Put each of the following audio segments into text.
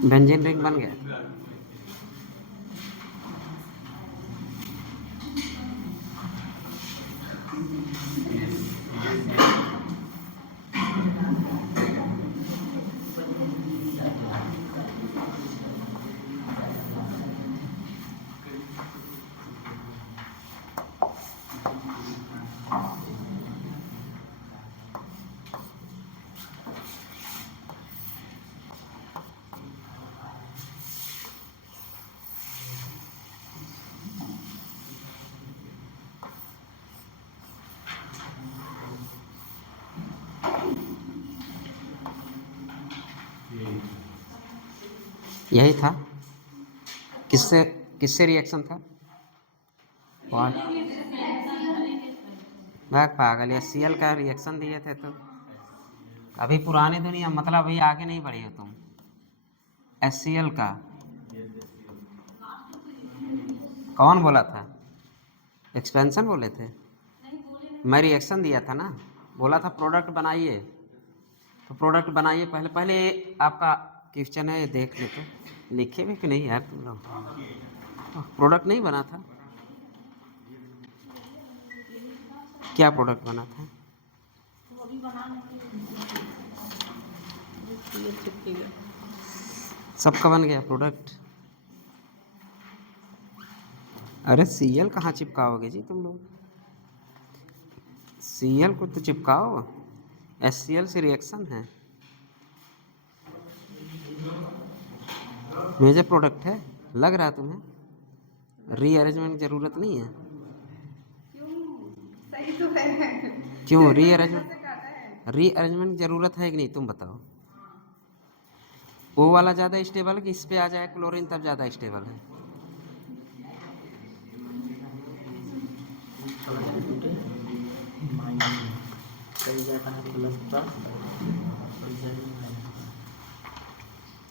Benzene ring बन गया। यही था। किससे किससे रिएक्शन था? भाग पागल, HCl का रिएक्शन दिए थे तो अभी पुरानी दुनिया, मतलब अभी आगे नहीं बढ़ी हो तुम। HCl का कौन बोला था? एक्सपेंशन बोले थे? मैं रिएक्शन दिया था ना, बोला था प्रोडक्ट बनाइए, तो प्रोडक्ट बनाइए। पहले पहले आपका क्वेश्चन है, ये देख ले तो लिखे भी कि नहीं यार तुम लोग। प्रोडक्ट नहीं बना था? क्या प्रोडक्ट बना था? सबका बन गया प्रोडक्ट। अरे Cl कहाँ चिपकाओगे जी तुम लोग? Cl को तो चिपकाओ, HCl से रिएक्शन है, मेजर प्रोडक्ट है। लग रहा है तुम्हें? रीअरेंजमेंट की जरूरत नहीं है। सही तो है। क्यों रीअरेंजमेंट की जरूरत है कि नहीं, तुम बताओ। वो वाला ज़्यादा स्टेबल है कि इस पे आ जाए क्लोरीन तब ज़्यादा स्टेबल है?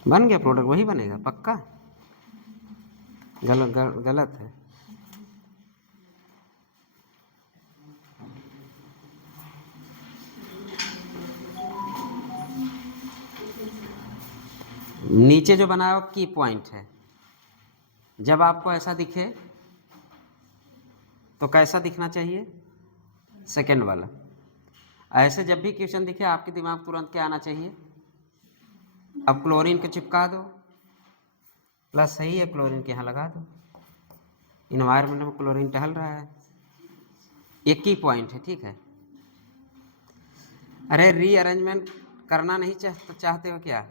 बन गया प्रोडक्ट, वही बनेगा पक्का। गलत है। नीचे जो बनाया वो की पॉइंट है। जब आपको ऐसा दिखे तो कैसा दिखना चाहिए? सेकंड वाला। ऐसे जब भी क्वेश्चन दिखे आपके दिमाग तुरंत क्या आना चाहिए? अब क्लोरीन को चिपका दो, प्लस सही है, क्लोरीन के यहाँ लगा दो। इन्वायरमेंट में क्लोरीन टहल रहा है, एक ही पॉइंट है, ठीक है। अरे रीअरेंजमेंट करना नहीं चाहते हो क्या?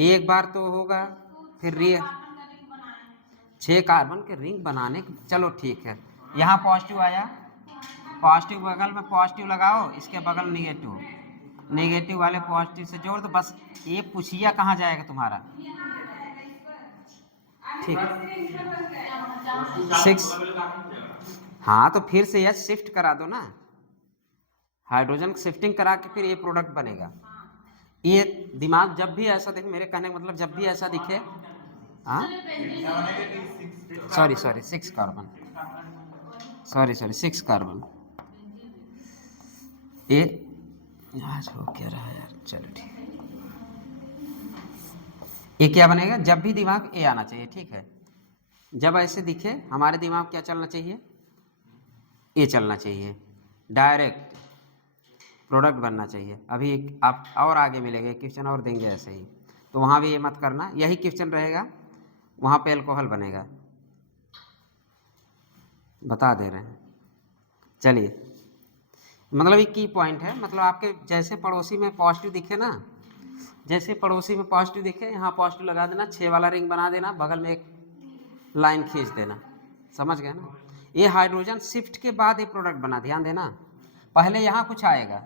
एक बार तो होगा, फिर 6 कार्बन के रिंग बनाने, चलो ठीक है। यहाँ पॉजिटिव आया, पॉजिटिव बगल में पॉजिटिव लगाओ, इसके बगल निगेटिव, नेगेटिव वाले पॉजिटिव से जोड़ दो, बस। ये पूछिया कहाँ जाएगा तुम्हारा? ठीक है 6। हाँ तो फिर से यह शिफ्ट करा दो ना, हाइड्रोजन शिफ्टिंग करा के फिर ये प्रोडक्ट बनेगा। ये दिमाग जब भी ऐसा दिखे, मेरे कहने का मतलब जब भी ऐसा दिखे, हाँ सॉरी 6 कार्बन, सॉरी 6 कार्बन। ये आज हो क्या रहा है यार, चलो ठीक है। ये क्या बनेगा? जब भी दिमाग ए आना चाहिए, ठीक है। जब ऐसे दिखे हमारे दिमाग क्या चलना चाहिए? ए चलना चाहिए, डायरेक्ट प्रोडक्ट बनना चाहिए। अभी आप और आगे मिलेंगे क्वेश्चन और देंगे ऐसे ही, तो वहाँ भी ये मत करना, यही क्वेश्चन रहेगा, वहाँ पे अल्कोहल बनेगा, बता दे रहे हैं। चलिए, मतलब एक की पॉइंट है, मतलब आपके जैसे पड़ोसी में पॉजिटिव दिखे ना, जैसे पड़ोसी में पॉजिटिव दिखे यहाँ पॉजिटिव लगा देना, 6 वाला रिंग बना देना, बगल में एक लाइन खींच देना, समझ गए ना? ये हाइड्रोजन शिफ्ट के बाद ये प्रोडक्ट बना, ध्यान देना। पहले यहाँ कुछ आएगा,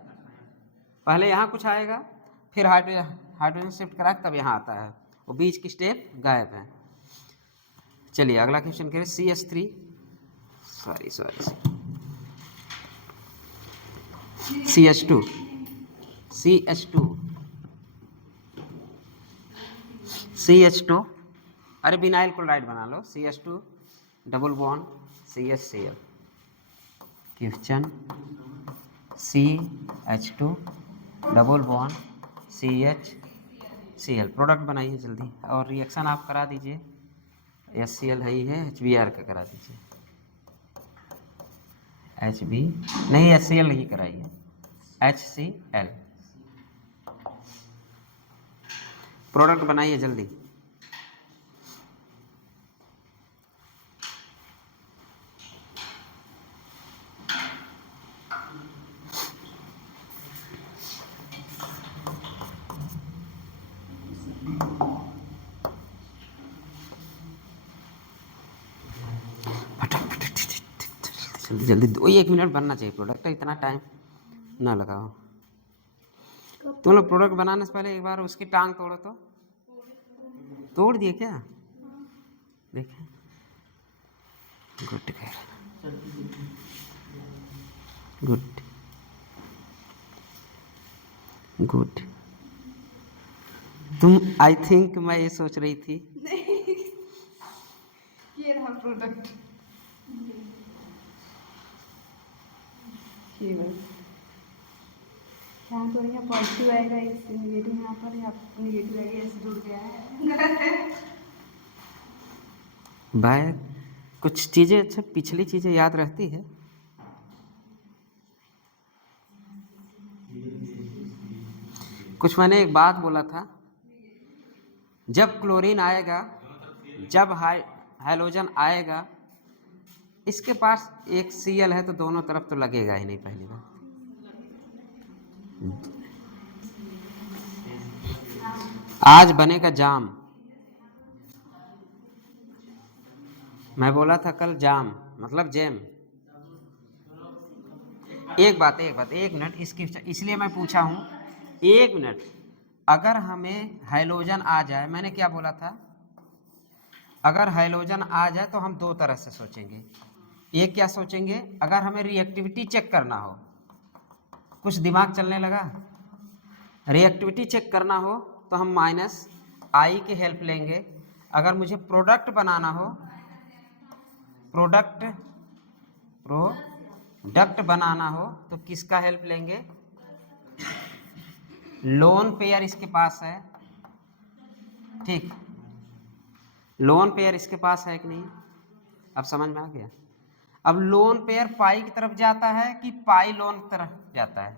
पहले यहाँ कुछ आएगा, फिर हाइड्रोजन शिफ्ट करा तब यहाँ आता है, वो बीच की स्टेप गायब है। चलिए अगला क्वेश्चन करें। CH3 CH2 CH2, अरे विनाइल क्लोराइड बना लो, CH2 double bond CHCl, question CH2 double bond CH Cl, product बनाइए जल्दी और रिएक्शन आप करा दीजिए। HCl है ही है, HBr का करा दीजिए। HB नहीं, HCl नहीं कराइए, HCl। प्रोडक्ट बनाइए जल्दी। जल्दी जल्दी, 1 मिनट बनना चाहिए प्रोडक्ट, इतना टाइम ना लगाओ। तुम लोग प्रोडक्ट बनाने से पहले एक बार उसकी टांग तोड़ो तो। तोड़ दिए क्या? देखें, गुड गुड गुड। तुम आई थिंक मैं ये सोच रही थी ये रहा प्रोडक्ट, ये बस यहाँ तो यहाँ पॉजिटिव आएगा, इससे निगेटिव यहाँ पर, यहाँ निगेटिव आएगा, ऐसे जुड़ गया है। भाई कुछ चीज़ें अच्छा पिछली चीज़ें याद रहती है। कुछ मैंने एक बात बोला था, जब क्लोरीन आएगा, जब हाइड्रोजन आएगा, इसके पास एक Cl है तो दोनों तरफ तो लगेगा ही नहीं। पहली बात, आज बनेगा जाम। मैं बोला था कल जाम मतलब जैम। एक बात, एक मिनट, इसकी इसलिए मैं पूछा हूँ, 1 मिनट। अगर हमें हाइड्रोजन आ जाए, मैंने क्या बोला था, अगर हाइड्रोजन आ जाए तो हम 2 तरह से सोचेंगे। एक क्या सोचेंगे, अगर हमें रिएक्टिविटी चेक करना हो, कुछ दिमाग चलने लगा, रिएक्टिविटी चेक करना हो तो हम -I की हेल्प लेंगे। अगर मुझे प्रोडक्ट बनाना हो, प्रोडक्ट बनाना हो तो किसका हेल्प लेंगे? लोन पेयर इसके पास है, ठीक, लोन पेयर इसके पास है कि नहीं? अब समझ में आ गया। अब लोन पेयर पाई की तरफ जाता है कि पाई लोन की तरफ जाता है?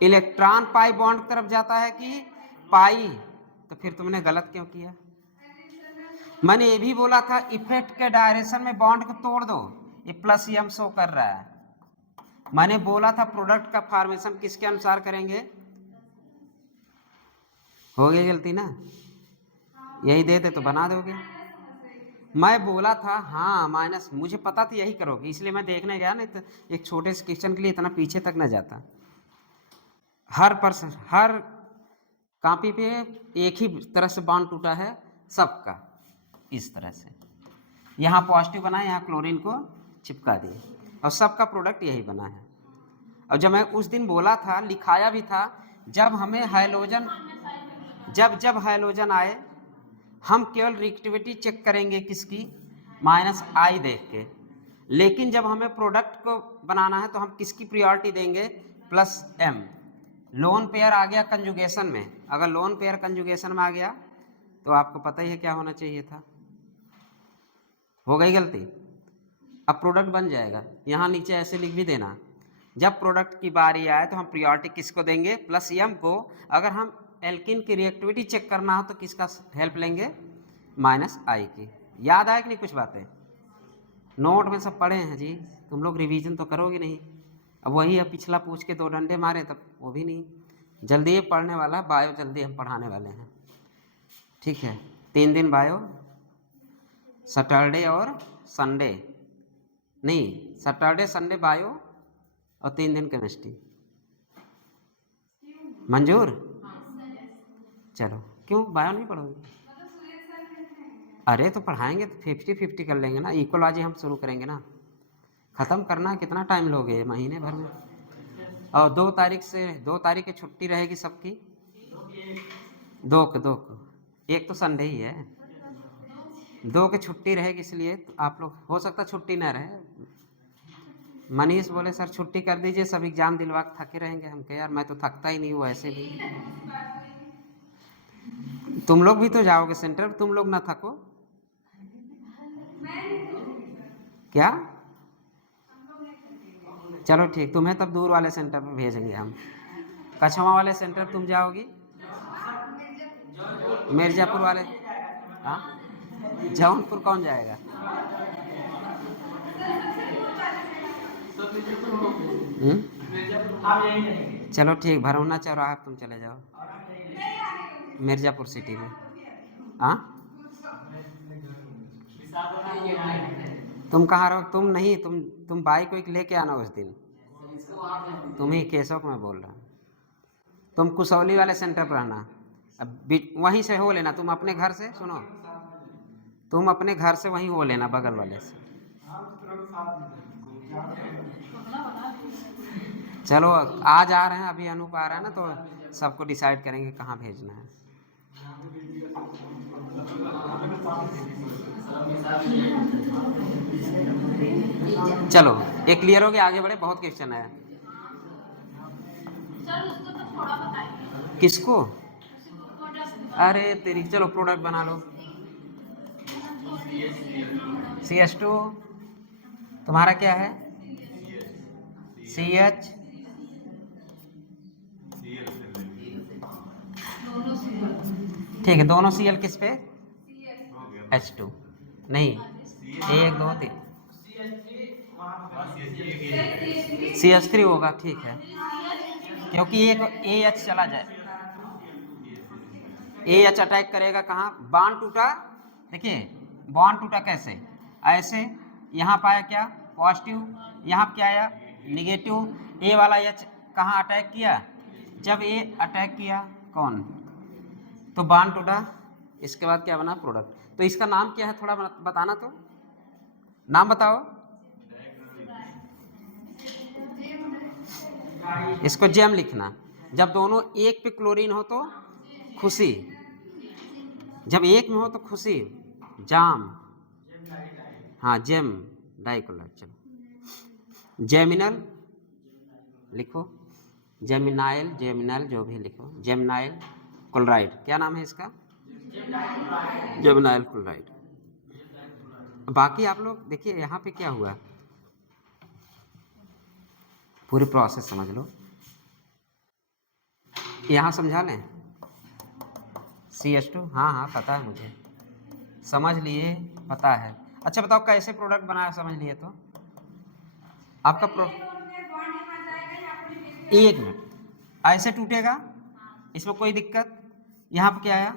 इलेक्ट्रॉन पाई बॉन्ड की तरफ जाता है कि पाई? तो फिर तुमने गलत क्यों किया? मैंने ये भी बोला था इफेक्ट के डायरेक्शन में बॉन्ड को तोड़ दो, ये +M शो कर रहा है। मैंने बोला था प्रोडक्ट का फॉर्मेशन किसके अनुसार करेंगे? हो गई गलती ना, यही देते तो बना दोगे। मैं बोला था हाँ माइनस, मुझे पता था यही करोगे, इसलिए मैं देखने गया ना, तो एक छोटे से क्वेश्चन के लिए इतना पीछे तक न जाता। हर कॉपी पे एक ही तरह से बॉन्ड टूटा है सबका, इस तरह से। यहाँ पॉजिटिव बना है, यहाँ क्लोरीन को चिपका दिए और सबका प्रोडक्ट यही बना है। और जब मैं उस दिन बोला था, लिखाया भी था, जब हमें हाइड्रोजन, जब हाइड्रोजन आए, हम केवल रिएक्टिविटी चेक करेंगे किसकी? -I देख के। लेकिन जब हमें प्रोडक्ट को बनाना है तो हम किसकी प्रायोरिटी देंगे? +M। लोन पेयर आ गया कंजुगेशन में, अगर लोन पेयर कंजुगेशन में आ गया तो आपको पता ही है क्या होना चाहिए था। हो गई गलती। अब प्रोडक्ट बन जाएगा, यहाँ नीचे ऐसे लिख भी देना, जब प्रोडक्ट की बारी आए तो हम प्रायोरिटी किसको देंगे? +M को। अगर हम एल्किन की रिएक्टिविटी चेक करना हो तो किसका हेल्प लेंगे? -I की। याद आया कि नहीं कुछ बातें? नोट में सब पढ़े हैं जी, तुम लोग रिवीजन तो करोगे नहीं। अब वही अब पिछला पूछ के 2 डंडे मारे तब वो भी नहीं। जल्दी ये पढ़ने वाला, बायो जल्दी हम पढ़ाने वाले हैं, ठीक है? 3 दिन बायो, सैटरडे और संडे, नहीं सैटरडे संडे बायो और 3 दिन केमिस्ट्री। मंजूर? चलो, क्यों बायो नहीं पढ़ोगे? अरे तो पढ़ाएंगे तो 50-50 कर लेंगे ना, इक्वलॉजी हम शुरू करेंगे ना। ख़त्म करना कितना टाइम लोगे? महीने भर में। और 2 तारीख की छुट्टी रहेगी सबकी, 2 को, एक तो संडे ही है, 2 की छुट्टी रहेगी, इसलिए तो आप लोग, हो सकता छुट्टी ना रहे, मनीष बोले सर छुट्टी कर दीजिए, सब एग्जाम दिलवा के थके रहेंगे। हम कहे यार मैं तो थकता ही नहीं हूँ ऐसे भी। तुम लोग भी तो जाओगे सेंटर, तुम लोग ना थको क्या? चलो ठीक, तुम्हें तब दूर वाले सेंटर पर भेजेंगे हम। कछवा वाले सेंटर तुम जाओगी, मिर्जापुर वाले। हाँ, जौनपुर कौन जाएगा? चलो ठीक, भरौना चौराहा तुम चले जाओ, मिर्जापुर सिटी में। हाँ, तुम कहाँ रहो? तुम नहीं, तुम बाइक वाइक लेके आना उस दिन। तुम ही केशव को मैं बोल रहा हूँ। तुम कुसौली वाले सेंटर पर रहना, अब वहीं से हो लेना। तुम अपने घर से सुनो, तुम अपने घर से वहीं हो लेना, बगल वाले से। चलो आज आ रहे हैं, अभी अनूप आ रहा है ना, तो सबको डिसाइड करेंगे कहाँ भेजना है। चलो ये क्लियर हो गया, आगे बढ़े, बहुत क्वेश्चन है। किसको? अरे तेरी, चलो प्रोडक्ट बना लो। CH2 तुम्हारा क्या है? CH, ठीक है, दोनों Cl किस पे? H2 नहीं, 1 2 3 CH3 होगा, ठीक है, क्योंकि एक AH चला जाए, AH अटैक करेगा कहाँ? बॉन्ड टूटा, देखिए बॉन्ड टूटा कैसे? ऐसे, यहाँ पाया क्या? पॉजिटिव, यहाँ क्या आया? निगेटिव। ए वाला H कहाँ अटैक किया? जब ए अटैक किया कौन, तो बॉन्ड टूटा, इसके बाद क्या बना? प्रोडक्ट। तो इसका नाम क्या है, थोड़ा बताना तो, नाम बताओ। इसको जेम लिखना। जब दोनों एक पे क्लोरीन हो तो खुशी, जब एक में हो तो खुशी, जाम। हाँ, जेम डाइक्लोराइड। चलो जेमिनल लिखो, जेमिनाइल, जेमिनल जो भी लिखो, जेमिनाइल क्लोराइड। क्या नाम है इसका? जेमिनाइल क्लोराइड। बाकी आप लोग देखिए यहाँ पे क्या हुआ, पूरी प्रोसेस समझ लो। यहाँ समझा लें, CH2, हाँ हाँ पता है मुझे, समझ लिए, पता है। अच्छा बताओ कैसे प्रोडक्ट बनाया, समझ लिए तो आपका एक मिनट, ऐसे टूटेगा, इसमें कोई दिक्कत? यहाँ पे क्या आया?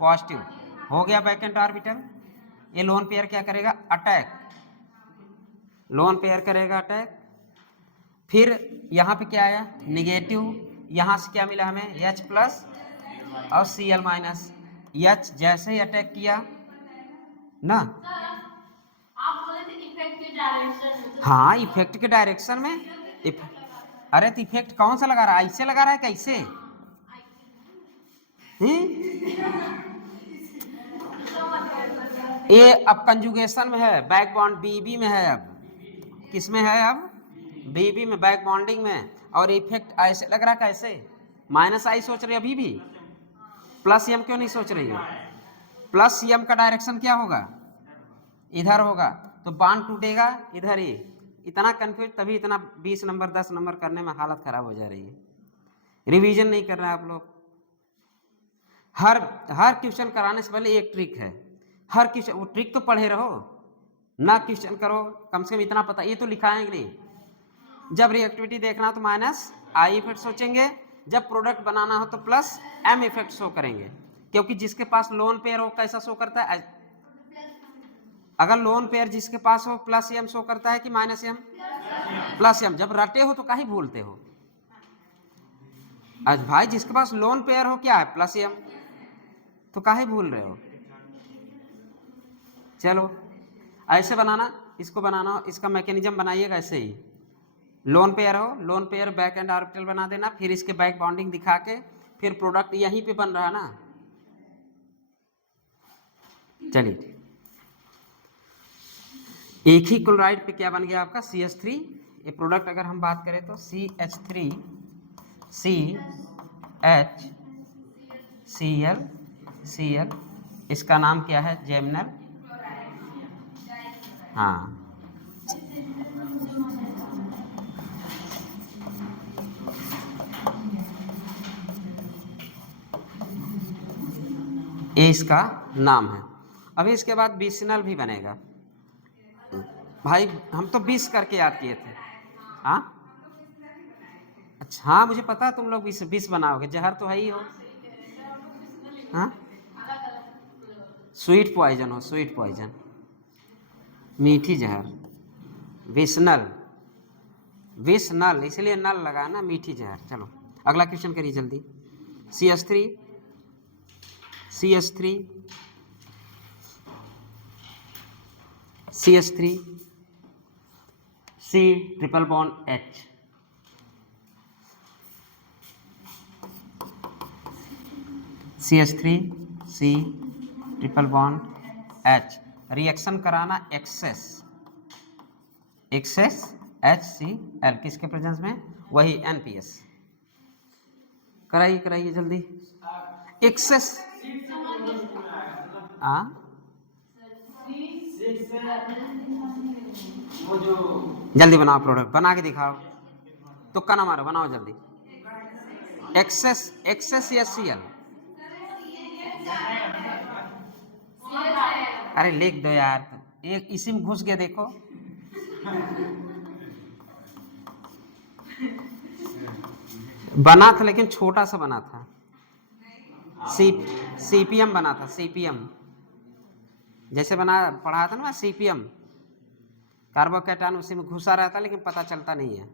पॉजिटिव, हो गया वैकेंट ऑर्बिटल। ये लोन पेयर क्या करेगा? अटैक, लोन पेयर करेगा अटैक। फिर यहाँ पे क्या आया? निगेटिव, यहाँ से क्या मिला हमें? H प्लस और Cl माइनस। H जैसे ही अटैक किया ना, आप बोले थे इफेक्ट के डायरेक्शन में, हाँ इफेक्ट के डायरेक्शन में। अरे तो इफेक्ट कौन सा लगा रहा है? ऐसे लगा रहा है कैसे? ये अब कंजुगेशन में है, बैक बॉन्ड BB में है, अब किस में है? अब BB में, बैक बॉन्डिंग में। और इफेक्ट ऐसे लग रहा है कैसे? -I सोच रही अभी भी, +M क्यों नहीं सोच रही हो? +M का डायरेक्शन क्या होगा? इधर होगा, तो बांध टूटेगा इधर ही। इतना कंफ्यूज, तभी इतना 20 नंबर 10 नंबर करने में हालत खराब हो जा रही है। रिवीजन नहीं कर रहे आप लोग। हर क्वेश्चन कराने से पहले एक ट्रिक है, हर क्वेश्चन, वो ट्रिक तो पढ़े रहो ना, क्वेश्चन करो कम से कम इतना पता, ये तो लिखा है कि नहीं। जब रिएक्टिविटी देखना तो -I इफेक्ट सोचेंगे, जब प्रोडक्ट बनाना हो तो +M इफेक्ट शो करेंगे, क्योंकि जिसके पास लोन पेयर हो कैसा शो करता है? अगर लोन पेयर जिसके पास हो +M शो करता है कि -M? +M। जब रटे हो तो काहे भूलते हो? आज भाई जिसके पास लोन पेयर हो क्या है? +M, तो काहे भूल रहे हो? चलो ऐसे बनाना, इसको बनाना, इसका मैकेनिज्म बनाइएगा ऐसे ही। लोन पेयर हो, lone pair back and orbital बना देना, फिर इसके बैक बॉन्डिंग दिखा के, फिर प्रोडक्ट यहीं पे बन रहा ना। चलिए एक ही क्लोराइड पे क्या बन गया आपका? CH3 ये प्रोडक्ट अगर हम बात करें तो CH3 CHCl इसका नाम क्या है? जेमनल। हाँ, ये इसका नाम है। अभी इसके बाद बिसनल भी बनेगा भाई, हम तो 20 करके याद किए थे। हाँ अच्छा, हाँ मुझे पता तुम लोग 20 बनाओगे, जहर तो है ही हो। हाँ, स्वीट पॉइजन हो, स्वीट पॉइजन, मीठी जहर, विसनल, विसनल इसलिए नल लगा ना, मीठी जहर। चलो अगला क्वेश्चन करिए जल्दी। CH3 CH3 CH3 C triple bond H, CH3 C triple bond H, reaction कराना एक्सेस HCl किसके प्रेजेंस में? वही NPS। कराइए कराइए जल्दी। एक्सेस जल्दी बनाओ, प्रोडक्ट बना के दिखाओ, तुक्का ना मारो, बनाओ जल्दी। एक्सेस या CL? अरे लिख दो यार, एक इसी में घुस गया देखो। बना था लेकिन छोटा सा बना था, CPM बना था, CPM जैसे बना पढ़ा था ना CPM, कार्बोकैटायन उसी में घुसा रहता लेकिन पता चलता नहीं है।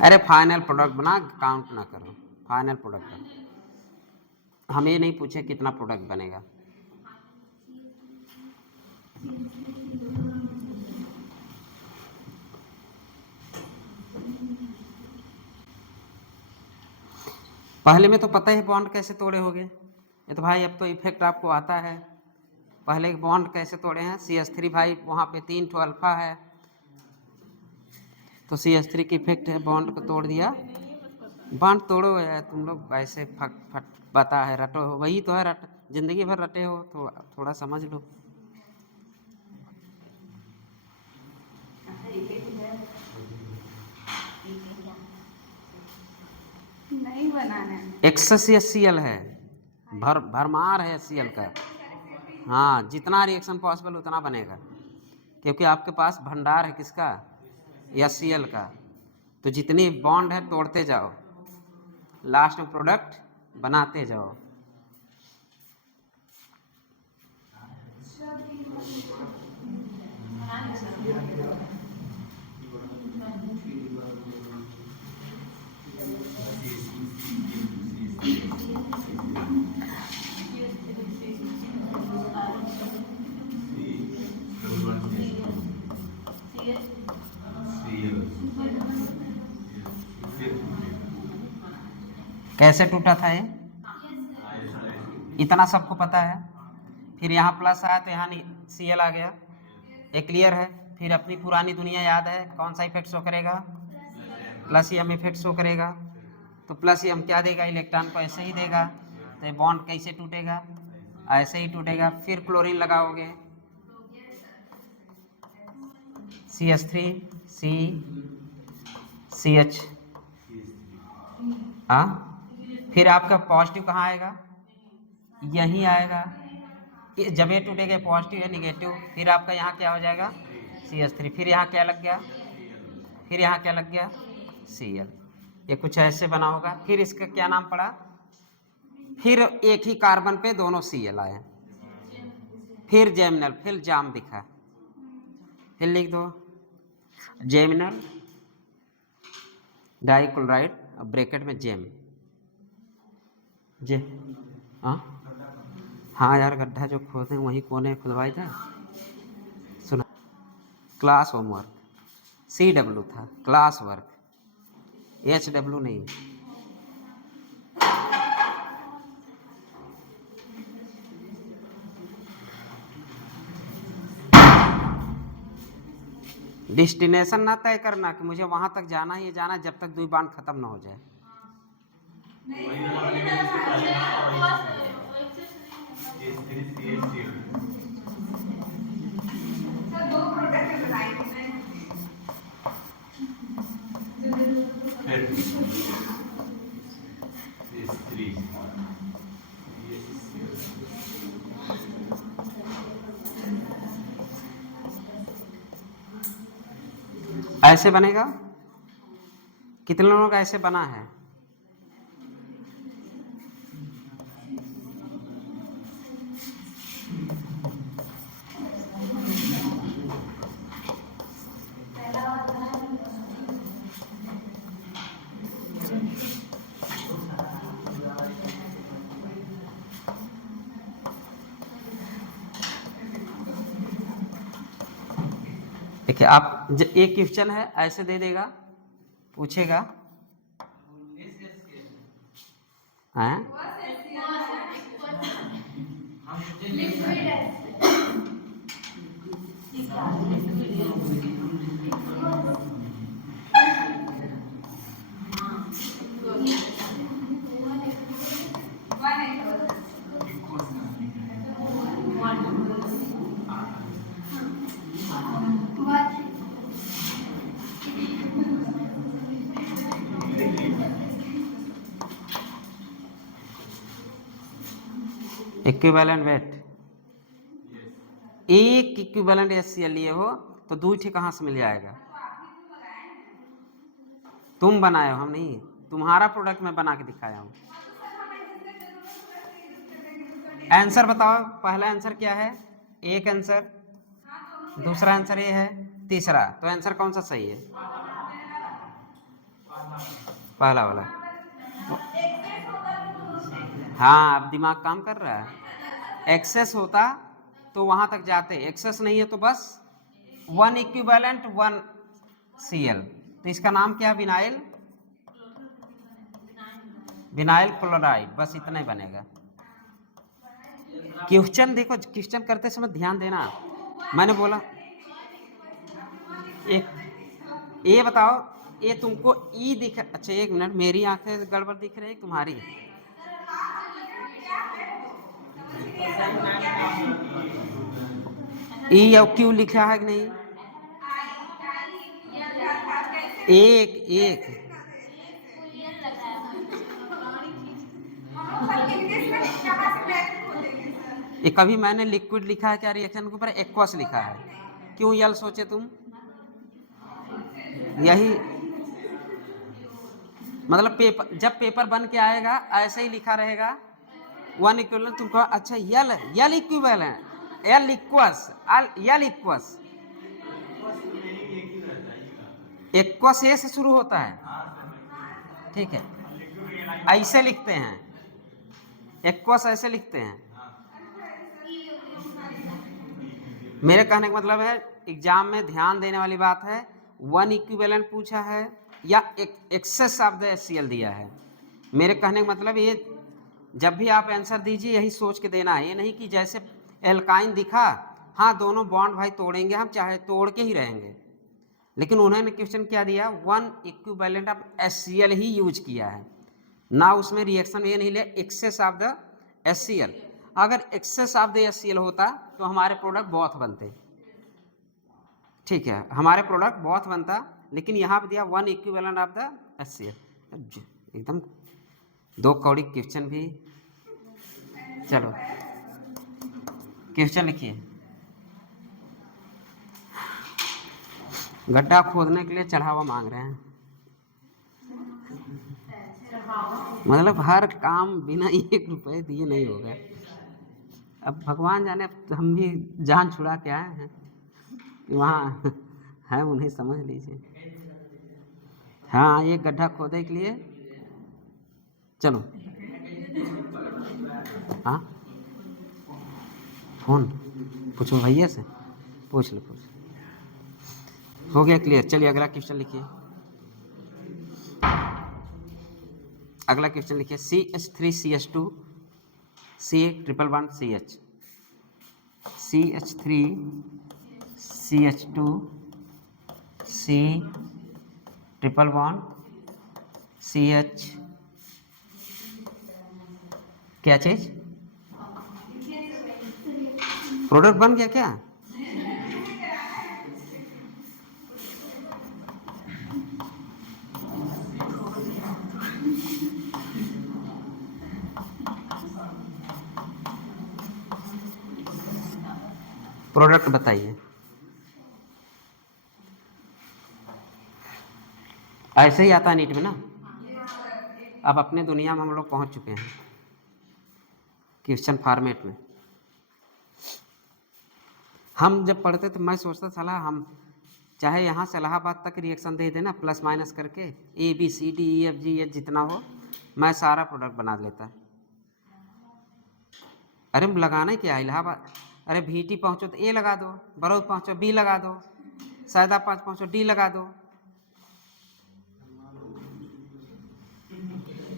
अरे फाइनल प्रोडक्ट बना, काउंट ना करो, फाइनल प्रोडक्ट बना। हम ये नहीं पूछे कितना प्रोडक्ट बनेगा। पहले में तो पता ही बॉन्ड कैसे तोड़े होगे, ये तो भाई अब तो इफेक्ट आपको आता है। पहले बॉन्ड कैसे तोड़े हैं? CH3 भाई वहाँ पे 3 ठो अल्फा है, तो CH3 की इफेक्ट है, बॉन्ड को तोड़ दिया। बॉन्ड तोड़ो है तुम लोग, ऐसे फट बता है, रटो हो, वही तो है, रट जिंदगी भर रटे हो तो थोड़ा समझ लो। नहीं बनाना है, एक्सेस CL है, भरमार है CL का। हाँ, जितना रिएक्शन पॉसिबल उतना बनेगा, क्योंकि आपके पास भंडार है किसका? HCl का। तो जितनी बॉन्ड है तोड़ते जाओ, लास्ट में प्रोडक्ट बनाते जाओ। कैसे टूटा था ये? इतना सबको पता है। फिर यहाँ प्लस आया तो यहाँ CL आ गया, ये क्लियर है। फिर अपनी पुरानी दुनिया याद है, कौन सा इफेक्ट शो करेगा? प्लस M इफेक्ट शो करेगा। तो प्लस M क्या देगा? इलेक्ट्रॉन को ऐसे ही देगा। तो ये बॉन्ड कैसे टूटेगा? ऐसे ही टूटेगा। फिर क्लोरीन लगाओगे, CH3 C CH, हाँ, फिर आपका पॉजिटिव कहाँ आएगा? यहीं आएगा। जब ये टूटेगा पॉजिटिव है निगेटिव, फिर आपका यहाँ क्या हो जाएगा? CH3, फिर यहाँ क्या लग गया? फिर यहाँ क्या लग गया? CL। ये कुछ ऐसे बना होगा। फिर इसका क्या नाम पड़ा? फिर एक ही कार्बन पे दोनों CL आए, फिर जेमिनल, फिर जाम दिखा, फिर लिख दो जेमिनल डाइक्लोराइड, ब्रैकेट में जेम। जे हाँ हाँ यार, गड्ढा जो खोदे वहीं कोने खुदवाई था। सुना, क्लास होमवर्क, CW था, क्लास वर्क, HW नहीं। डेस्टिनेशन ना तय करना कि मुझे वहां तक जाना ही जाना, जब तक दुई बांध खत्म ना हो जाए। सर दो प्रोडक्ट बनाएंगे ऐसे बनेगा। कितने लोगों का ऐसे बना है? देखिए आप एक क्वेश्चन है ऐसे दे देगा, पूछेगा हैं? इक्विवेलेंट वेट, एक इक्विवेलेंट HCl लिए हो तो दो ठे कहाँ से मिल जाएगा? तुम बनाए हो, हम नहीं। तुम्हारा प्रोडक्ट मैं बना के दिखाया हूँ। आंसर बताओ, पहला आंसर क्या है? एक आंसर, दूसरा आंसर ये है, तीसरा। तो आंसर कौन सा सही है? पहला वाला। हाँ, अब दिमाग काम कर रहा है। एक्सेस होता तो वहां तक जाते, एक्सेस नहीं है तो बस वन इक्विवेलेंट वन Cl। तो इसका नाम क्या? विनाइल, विनाइल क्लोराइड, बस इतना ही बनेगा। क्वेश्चन देखो, क्वेश्चन करते समय ध्यान देना। मैंने बोला एक, ये बताओ, ये तुमको ई दिख, अच्छा एक मिनट, मेरी आंखें गड़बड़ दिख रही है तुम्हारी? ई और क्यू लिखा है कि नहीं? एक एक ये कभी मैंने लिक्विड लिखा है क्या रिएक्शन के ऊपर? एक्वस लिखा है। क्यों यल सोचे तुम? यही मतलब पेपर, जब पेपर बन के आएगा ऐसे ही लिखा रहेगा वन इक्विवेलेंट। तुमको अच्छा यल, यल इक्विवेलेंट, यल इक्वस, यल इक्वस, एक्वस ए से शुरू होता है, ठीक है? ऐसे लिखते हैं, एक्वस ऐसे लिखते हैं। मेरे कहने का मतलब है एग्जाम में ध्यान देने वाली बात है, वन इक्विवेलेंट पूछा है या एक्सेस ऑफ द HCl दिया है। मेरे कहने का मतलब ये, जब भी आप आंसर दीजिए यही सोच के देना है, ये नहीं कि जैसे एल्काइन दिखा, हाँ दोनों बॉन्ड भाई तोड़ेंगे हम, चाहे तोड़ के ही रहेंगे, लेकिन उन्होंने क्वेश्चन क्या दिया? One equivalent of HCl he use किया है ना, उसमें रिएक्शन ये नहीं लिया एक्सेस ऑफ द HCl। अगर एक्सेस ऑफ द HCl होता तो हमारे प्रोडक्ट बहुत बनते, ठीक है, हमारे प्रोडक्ट बहुत बनता, लेकिन यहाँ पे दिया one equivalent of the HCl। एकदम दो कौड़ी क्वेश्चन भी। चलो क्वेश्चन लिखिए। गड्ढा खोदने के लिए चढ़ावा मांग रहे हैं, मतलब हर काम बिना 1 रुपए दिए नहीं होगा। अब भगवान जाने, अब हम भी जान छुड़ा के आए हैं कि वहाँ है, उन्हें समझ लीजिए। हाँ, एक गड्ढा खोदने के लिए, चलो हाँ, फोन पूछो भैया से, पूछ लो, हो गया क्लियर। चलिए अगला क्वेश्चन लिखिए। अगला क्वेश्चन लिखिए, CH3CH2 C triple bond CH, CH3CH2 C triple bond CH, क्या चीज, प्रोडक्ट बन गया क्या? प्रोडक्ट बताइए। ऐसे ही आता है नीट में ना। अब अपने दुनिया में हम लोग पहुंच चुके हैं क्वेश्चन फॉर्मेट में। हम जब पढ़ते थे मैं सोचता था हम चाहे यहाँ से इलाहाबाद तक रिएक्शन दे देना प्लस माइनस करके, ABCDEFG जितना हो मैं सारा प्रोडक्ट बना लेता। अरे लगाना ही क्या है इलाहाबाद, अरे VT पहुँचो तो A लगा दो, बरौद पहुँचो B लगा दो, सैदाबाद पहुँचो D लगा दो,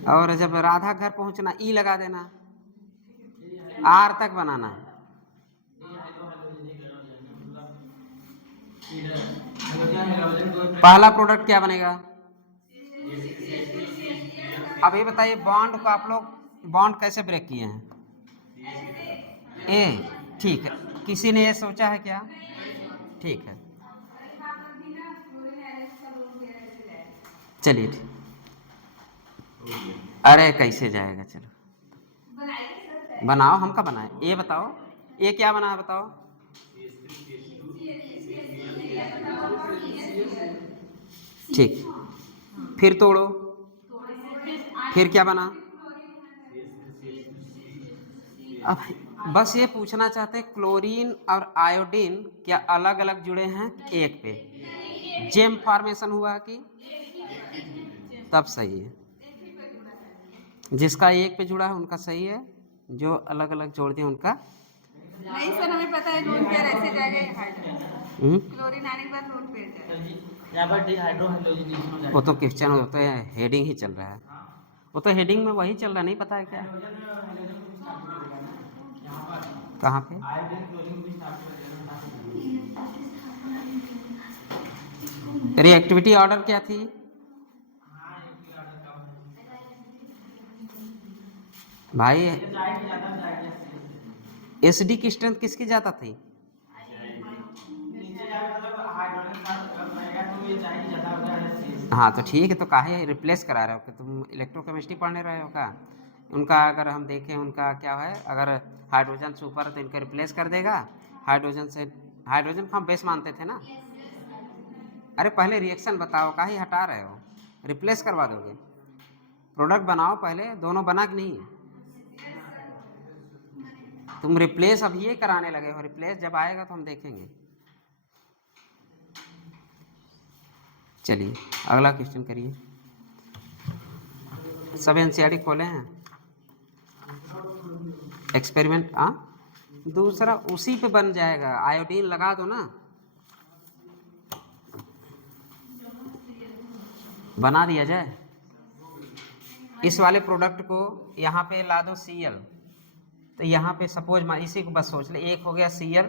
और जब राधा घर पहुँचना E लगा देना, R तक बनाना। पहला प्रोडक्ट क्या बनेगा? अब ये बताइए बॉन्ड को आप लोग बॉन्ड कैसे ब्रेक किए हैं? ठीक है, किसी ने ये सोचा है क्या? ठीक है, चलिए ठीक। अरे कैसे जाएगा, चलो बनाओ, हम का बनाए, ये बताओ ये क्या बना है बताओ। ठीक, फिर तोड़ो, फिर क्या बना? अब बस ये पूछना चाहते हैं क्लोरीन और आयोडीन क्या अलग अलग जुड़े हैं एक पे, जेम फॉर्मेशन हुआ कि तब सही है। जिसका एक पे जुड़ा है उनका सही है, जो अलग अलग जोड़ दिए उनका नहीं सर, हमें पता है लोन पेयर ऐसे जाएगा ये हाइड्रोजन, क्लोरीन आने के बाद लोन पेयर जाएगा। यहाँ पर डिहाइड्रो हाइड्रोजनेशन हो जाएगा। वो तो क्वेश्चन होता है, हेडिंग ही चल रहा है, वो तो हेडिंग में वही चल रहा, नहीं पता है क्या कहाँ पे? रिएक्टिविटी ऑर्डर क्या थी? भाई एसडी की स्ट्रेंथ किसकी ज्यादा थी? हाँ तो ठीक है, तो काहे रिप्लेस करा रहे हो कि तुम इलेक्ट्रोकेमिस्ट्री पढ़ने रहे हो क्या? उनका अगर हम देखें उनका क्या है, अगर हाइड्रोजन से ऊपर तो इनका रिप्लेस कर देगा, हाइड्रोजन से, हाइड्रोजन को हम बेस मानते थे ना। अरे पहले रिएक्शन बताओ, काहे हटा रहे हो, रिप्लेस करवा दोगे, प्रोडक्ट बनाओ पहले, दोनों बना कि नहीं? तुम रिप्लेस अब ये कराने लगे हो, रिप्लेस जब आएगा तो हम देखेंगे। चलिए अगला क्वेश्चन करिए। सब एनसीईआरटी खोले हैं, एक्सपेरिमेंट दूसरा उसी पे बन जाएगा, आयोडीन लगा दो ना, बना दिया जाए। इस वाले प्रोडक्ट को यहाँ पे ला दो Cl, तो यहाँ पे सपोज इसी को बस सोच ले, एक हो गया Cl,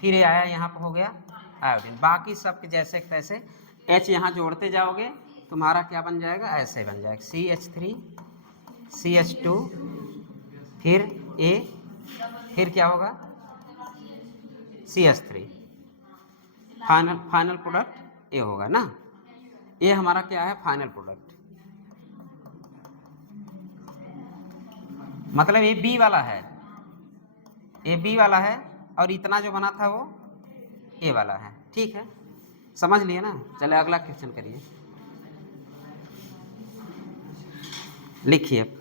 फिर ये आया यहाँ पे हो गया आयोडीन, बाकी सब के जैसे तैसे H यहाँ जोड़ते जाओगे तुम्हारा क्या बन जाएगा, ऐसे बन जाएगा CH3 CH2 फिर A, फिर क्या होगा CH3, फाइनल प्रोडक्ट ये होगा ना। ये हमारा क्या है, फाइनल प्रोडक्ट, मतलब ये बी वाला है, ये बी वाला है, और इतना जो बना था वो ए वाला है। ठीक है, समझ लिए ना। चले अगला क्वेश्चन करिए, लिखिए।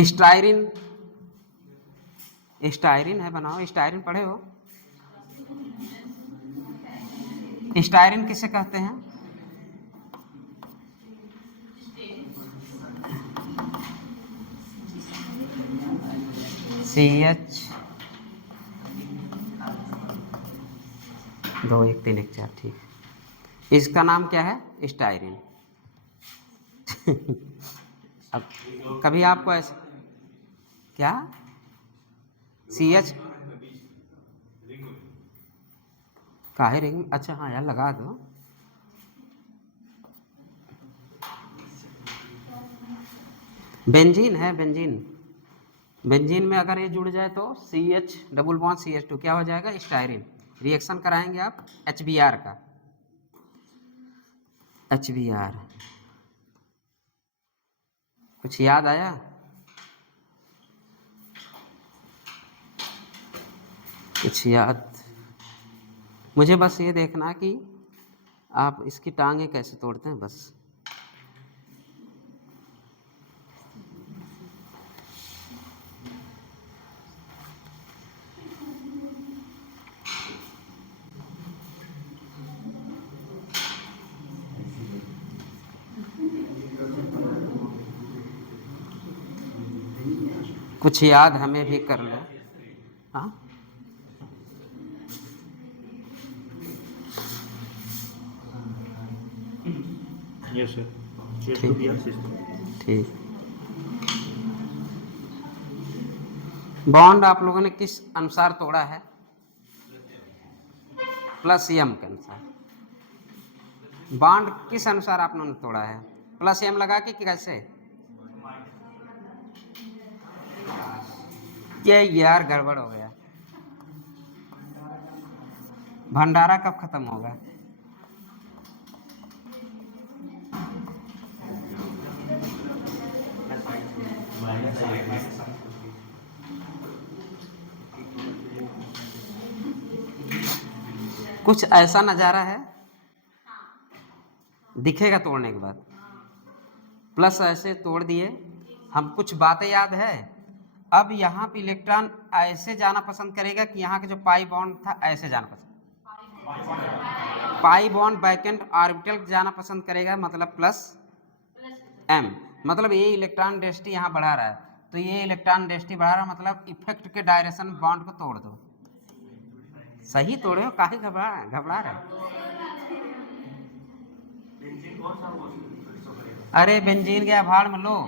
स्टाइरिन, स्टाइरिन है, बनाओ। स्टाइरिन पढ़े हो? स्टाइरिन किसे कहते हैं? CH 2 1 3 1 4, ठीक। इसका नाम क्या है? स्टाइरिन। अब कभी आपको ऐसे क्या CH काहे रिंग, अच्छा हाँ यार लगा दो। बेंजीन है, बेंजीन। बेंजीन में अगर ये जुड़ जाए तो CH डबल बॉन्ड CH2 क्या हो जाएगा? स्टाइरिन। रिएक्शन कराएंगे आप HBr का, HBr। कुछ याद आया? कुछ याद? मुझे बस ये देखना कि आप इसकी टांगे कैसे तोड़ते हैं, बस। कुछ याद हमें भी कर लो। हाँ यस सर, ठीक। बॉन्ड आप लोगों ने किस अनुसार तोड़ा है? प्लस एम के अनुसार। बॉन्ड किस अनुसार आप लोगों ने तोड़ा है? प्लस एम लगा के कि कैसे? ये यार गड़बड़ हो गया। भंडारा कब खत्म होगा? कुछ ऐसा नज़ारा है, दिखेगा तोड़ने के बाद। प्लस ऐसे तोड़ दिए हम, कुछ बातें याद है। अब यहाँ पे इलेक्ट्रॉन ऐसे जाना पसंद करेगा कि यहाँ के जो पाई बॉन्ड था ऐसे जाना पसंद, पाई बॉन्ड बैकेंड ऑर्बिटल जाना पसंद करेगा, मतलब प्लस एम। मतलब ये इलेक्ट्रॉन डेंसिटी यहाँ बढ़ा रहा है, तो ये इलेक्ट्रॉन डेंसिटी बढ़ा रहा है, मतलब इफेक्ट के डायरेक्शन बॉन्ड को तोड़ दो। सही तोड़े हो, काहे घबरा रहे? अरे बेंजीन गया भाड़ में, लो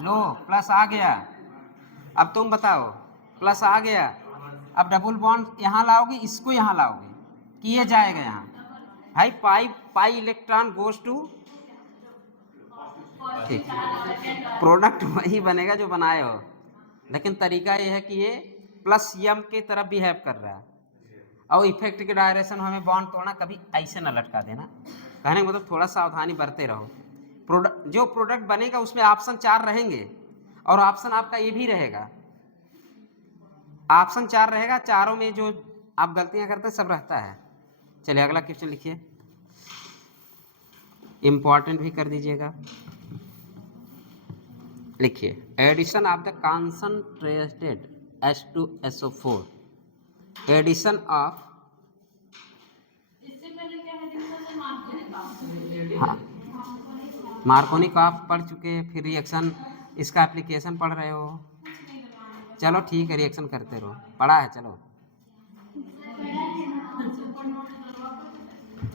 लो, प्लस आ गया। अब तुम बताओ, प्लस आ गया, अब डबल बॉन्ड यहाँ लाओगे, इसको यहाँ लाओगे कि ये जाएगा यहाँ? भाई पाई पाई इलेक्ट्रॉन गोज टू, ठीक, प्रोडक्ट वही बनेगा जो बनाए हो, लेकिन तरीका ये है कि ये प्लस एम की तरफ बिहेव कर रहा है। और इफेक्ट के डायरेक्शन हमें बॉन्ड तोड़ना, कभी ऐसे ना लटका देना। कहने का मतलब थोड़ा सावधानी बरते रहो। प्रोडक्ट, जो प्रोडक्ट बनेगा उसमें ऑप्शन 4 रहेंगे, और ऑप्शन आपका ये भी रहेगा, ऑप्शन 4 रहेगा। चारों में जो आप गलतियां करते हैं सब रहता है। चलिए अगला क्वेश्चन लिखिए, इंपॉर्टेंट भी कर दीजिएगा। लिखिए, addition of the concentrated H2SO4, addition of, हाँ मार्कोनी का आप पढ़ चुके हैं, फिर रिएक्शन इसका एप्लीकेशन पढ़ रहे हो। चलो ठीक है, रिएक्शन करते रहो, पढ़ा है चलो।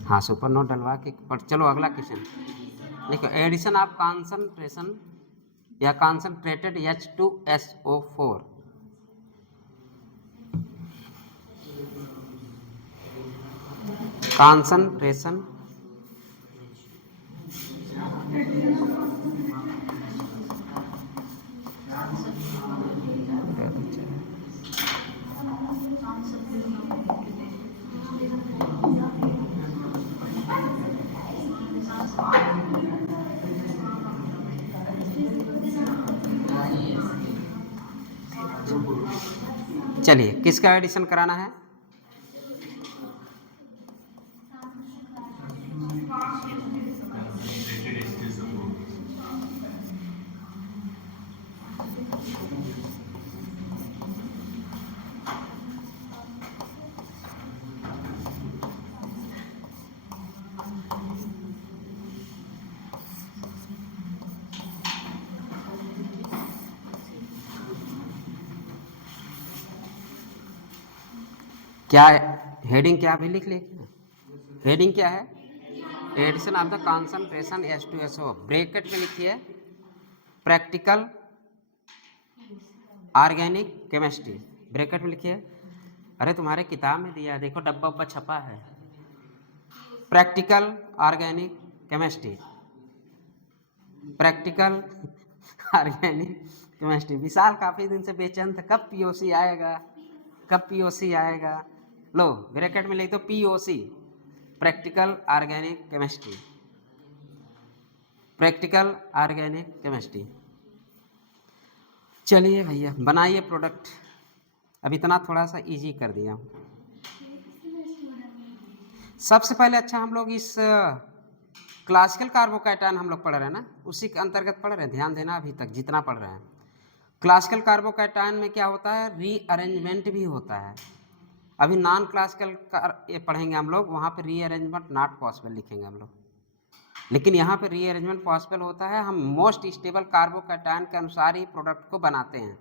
हाँ सुपर नोट डलवा के पढ़। चलो अगला क्वेश्चन देखो, एडिशन ऑफ कॉन्सनट्रेशन या कॉन्सनट्रेटेड H2SO4, कॉन्सनट्रेशन चलिए किसका एडिशन कराना है? क्या हेडिंग क्या अभी लिख लीजिए। हेडिंग क्या है? Addition of the concentration H2SO। Bracket में लिखिए प्रैक्टिकल ऑर्गेनिक केमिस्ट्री, ब्रैकेट में लिखिए। अरे तुम्हारे किताब में दिया है, देखो डब्बा उब्बा छपा है। Practical organic chemistry, practical organic chemistry. Vishal काफी दिन से बेचैन था, कब पीओसी आएगा, कब पीओसी आएगा। लो ब्रैकेट में लिख दो POC, practical organic chemistry, practical organic chemistry. चलिए भैया बनाइए प्रोडक्ट। अब इतना थोड़ा सा इजी कर दिया हूँ। सबसे पहले अच्छा हम लोग इस क्लासिकल कार्बोकैटायन हम लोग पढ़ रहे हैं ना, उसी के अंतर्गत पढ़ रहे हैं, ध्यान देना अभी तक जितना पढ़ रहे हैं। क्लासिकल कार्बोकैटायन में क्या होता है, रीअरेंजमेंट भी होता है। अभी नॉन क्लासिकल ये पढ़ेंगे हम लोग, वहाँ पे रीअरेंजमेंट नॉट पॉसिबल लिखेंगे हम लोग, लेकिन यहाँ पे रीअरेंजमेंट पॉसिबल होता है। हम मोस्ट स्टेबल कार्बोकैटायन के अनुसार ही प्रोडक्ट को बनाते हैं।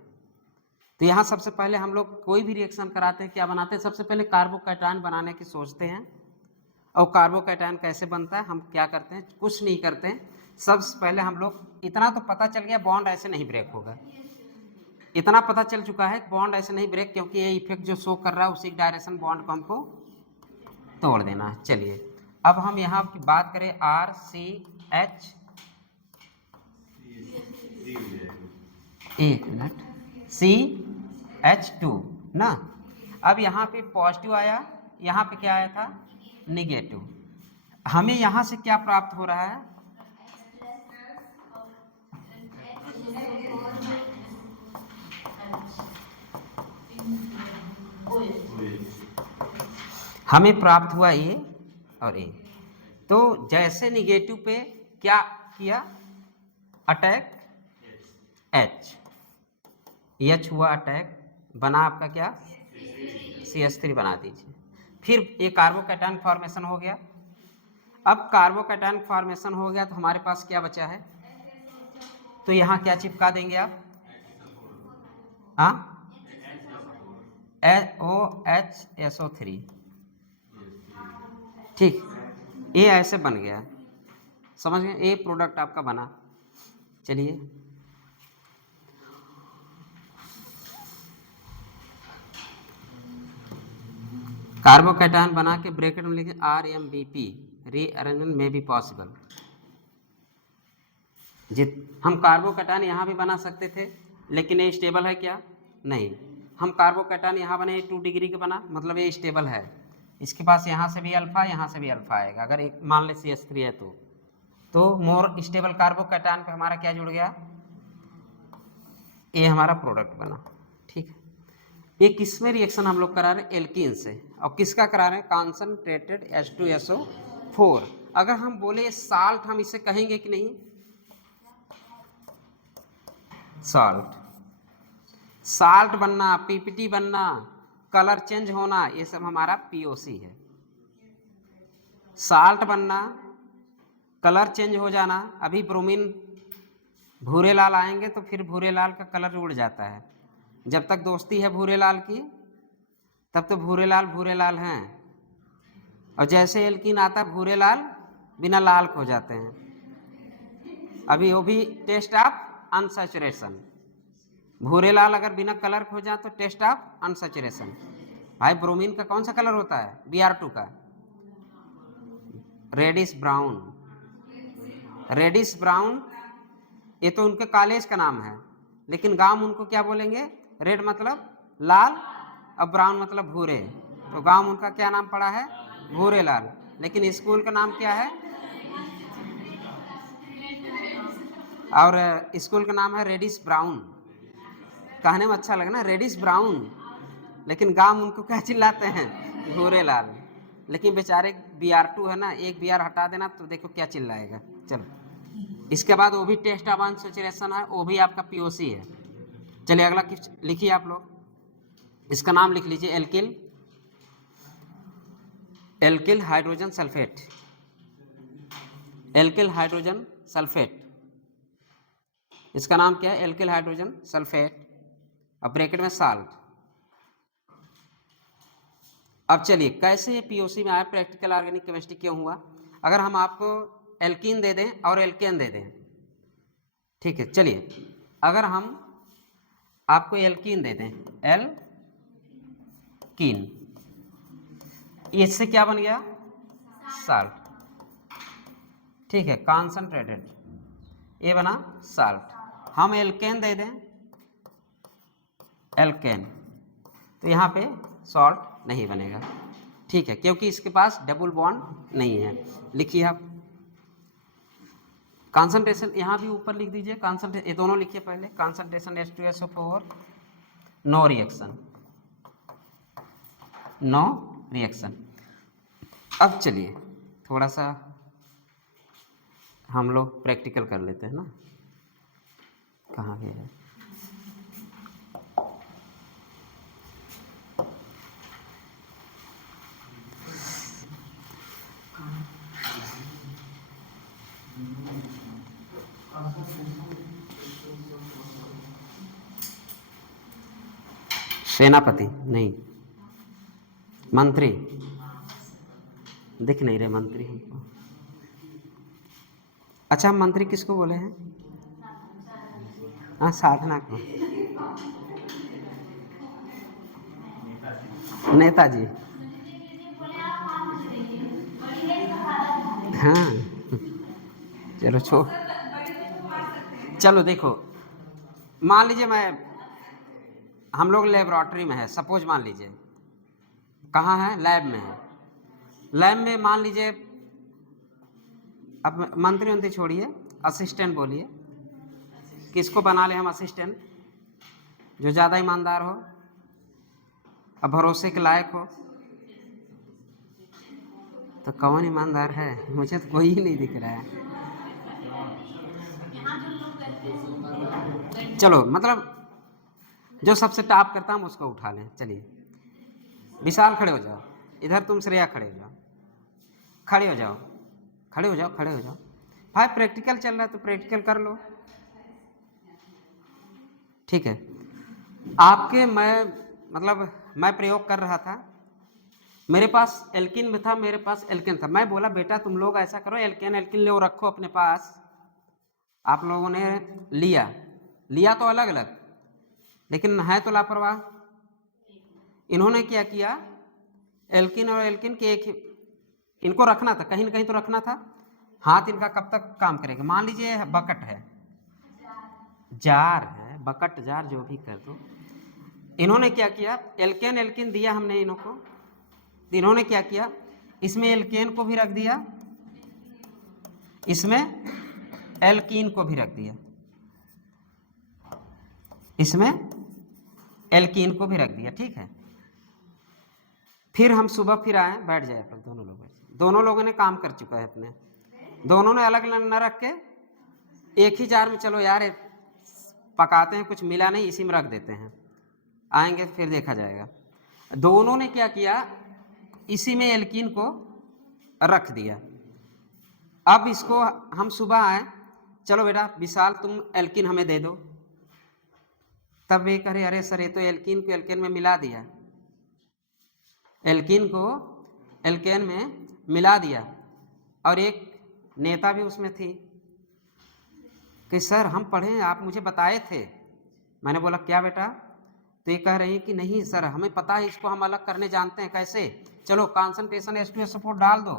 तो यहाँ सबसे पहले हम लोग कोई भी रिएक्शन कराते हैं, क्या बनाते हैं, सबसे पहले कार्बोकैटायन बनाने की सोचते हैं। और कार्बोकैटायन कैसे बनता है, हम क्या करते हैं, कुछ नहीं करते हैं। सबसे पहले हम लोग, इतना तो पता चल गया बॉन्ड ऐसे नहीं ब्रेक होगा, इतना पता चल चुका है बॉन्ड ऐसे नहीं ब्रेक, क्योंकि ये इफेक्ट जो शो कर रहा है उसी डायरेक्शन बॉन्ड को हमको तोड़ देना है। चलिए अब हम यहाँ की बात करें RCH, एक मिनट, CH2 ना। अब यहाँ पे पॉजिटिव आया, यहाँ पे क्या आया था, निगेटिव। हमें यहाँ से क्या प्राप्त हो रहा है, हमें प्राप्त हुआ A और A। तो जैसे निगेटिव पे क्या किया, अटैक H हुआ अटैक, बना आपका क्या, CH3 बना दीजिए। फिर ये कार्बोकैटायन फॉर्मेशन हो गया। अब कार्बोकैटायन फॉर्मेशन हो गया तो हमारे पास क्या बचा है, तो यहाँ क्या चिपका देंगे आप, OHSO3, ठीक, ये ऐसे बन गया, समझ गए, ये प्रोडक्ट आपका बना। चलिए कार्बोकैटायन बना के ब्रैकेट में लिखे RMBP, रीअरेंजमेंट में बी पॉसिबल। हम कार्बोकैटायन यहाँ भी बना सकते थे, लेकिन ये स्टेबल है क्या, नहीं। हम कार्बोकैटायन यहाँ बने 2 डिग्री के बना, मतलब ये स्टेबल है, इसके पास यहाँ से भी अल्फा, यहाँ से भी अल्फा आएगा। अगर एक मान ले CH3 है तो मोर स्टेबल कार्बोकैटायन पे हमारा क्या जुड़ गया, ये हमारा प्रोडक्ट बना, ठीक है। ये किसमें रिएक्शन हम लोग करा रहे हैं, एल्कीन से। और किसका करा रहे हैं, कॉन्सेंट्रेटेड H2SO4। अगर हम बोले साल्ट, हम इसे कहेंगे कि नहीं, साल्ट बनना, PPT बनना, कलर चेंज होना, ये सब हमारा POC है। साल्ट बनना, कलर चेंज हो जाना, अभी ब्रोमीन भूरे लाल आएंगे तो फिर भूरे लाल का कलर उड़ जाता है। जब तक दोस्ती है भूरे लाल की तब तो भूरे लाल हैं, और जैसे एल्कीन आता है भूरे लाल बिना लाल हो जाते हैं। अभी वो भी टेस्ट ऑफ अनसैचुरेशन, भूरे लाल अगर बिना कलर हो जाए तो टेस्ट ऑफ अनसैचुरेशन। भाई ब्रोमीन का कौन सा कलर होता है, Br2 का, रेडिश ब्राउन, रेडिश ब्राउन। ये तो उनके कॉलेज का नाम है, लेकिन गांव उनको क्या बोलेंगे, रेड मतलब लाल और ब्राउन मतलब भूरे, तो गांव उनका क्या नाम पड़ा है, भूरे लाल। लेकिन स्कूल का नाम क्या है, और स्कूल का नाम है रेडिश ब्राउन। कहने में अच्छा लगा ना, रेडिश ब्राउन, लेकिन गांव उनको क्या चिल्लाते हैं, भूरे लाल। लेकिन बेचारे Br2 है ना, एक Br हटा देना तो देखो क्या चिल्लाएगा। चलो इसके बाद वो भी टेस्ट ऑफ अनसैचुरेशन है, वो भी आपका POC है। चलिए अगला लिखिए आप लोग, इसका नाम लिख लीजिए alkyl, alkyl hydrogen sulphate, alkyl hydrogen sulphate, इसका नाम क्या है, एल्किल हाइड्रोजन सल्फेट, और ब्रैकेट में साल्ट। अब चलिए कैसे पीओसी में आया, प्रैक्टिकल ऑर्गेनिक केमिस्ट्री क्यों हुआ। अगर हम आपको एल्कीन दे दें और एल्केन दे दें, ठीक है, चलिए अगर हम आपको एल्कीन दे दें, एल्कीन, इससे क्या बन गया, साल्ट, ठीक है, कॉन्सनट्रेटेड, ये बना साल्ट। हम एल्केन दे दें, एल्केन, तो यहाँ पे सॉल्ट नहीं बनेगा, ठीक है, क्योंकि इसके पास डबल बॉन्ड नहीं है। लिखिए आप कॉन्सेंट्रेशन, यहाँ भी ऊपर लिख दीजिए कॉन्सेंट्रेशन, ये दोनों लिखिए पहले, concentration H2SO4, no reaction, no reaction. अब चलिए थोड़ा सा हम लोग प्रैक्टिकल कर लेते हैं ना, कहाँ गया है, सेनापति नहीं, मंत्री, दिख नहीं रहे मंत्री हमको। अच्छा, हम मंत्री किसको बोले हैं, हाँ साधना को, नेताजी, हाँ चलो छोड़, चलो देखो, मान लीजिए हम लोग लेबोरेटरी में है, सपोज मान लीजिए, कहाँ है, लैब में है, लैब में मान लीजिए, अब मंत्री छोड़िए, असिस्टेंट बोलिए, किसको बना ले हम असिस्टेंट, जो ज़्यादा ईमानदार हो, अब भरोसे के लायक हो। तो कौन ईमानदार है, मुझे तो कोई ही नहीं दिख रहा है। चलो मतलब जो सबसे टॉप करता हम उसको उठा लें। चलिए विशाल खड़े हो जाओ, इधर तुम श्रेया खड़े हो जाओ, खड़े हो जाओ, खड़े हो जाओ, खड़े हो जाओ। भाई प्रैक्टिकल चल रहा है तो प्रैक्टिकल कर लो, ठीक है। आपके मैं प्रयोग कर रहा था, मेरे पास एल्किन में था, मेरे पास एल्केन था, मैं बोला बेटा तुम लोग ऐसा करो, एल्केन एल्किन ले रखो अपने पास। आप लोगों ने लिया तो अलग अलग, लेकिन है तो लापरवाह। इन्होंने क्या किया, एल्किन और एल्किन के एक, इनको रखना था कहीं ना कहीं तो रखना था, हाथ इनका कब तक काम करेगा। मान लीजिए बकेट है, जार है, बकेट जार जो भी कर दो। इन्होंने क्या किया, एल्केन एल्किन दिया हमने इन्हों को, इन्होंने क्या किया, इसमें एल्केन को भी रख दिया, इसमें एल्कीन को भी रख दिया, इसमें एल्कीन को भी रख दिया, ठीक है। फिर हम सुबह फिर आए, बैठ जाए अपन दोनों लोगों ने काम कर चुका है अपने, दोनों ने अलग न रख के एक ही जार में, चलो यार पकाते हैं, कुछ मिला नहीं इसी में रख देते हैं, आएंगे फिर देखा जाएगा। दोनों ने क्या किया, इसी में एल्कीन को रख दिया। अब इसको हम सुबह आए, चलो बेटा विशाल तुम एल्कीन हमें दे दो, तब वे कह रहे अरे सर ये तो एल्कीन को एल्केन में मिला दिया, एल्कीन को एल्केन में मिला दिया। और एक नेता भी उसमें थी कि सर हम पढ़े, आप मुझे बताए थे। मैंने बोला क्या बेटा, तो ये कह रही हैं कि नहीं सर हमें पता है, इसको हम अलग करने जानते हैं कैसे, चलो कॉन्सेंट्रेशन H2SO4 डाल दो,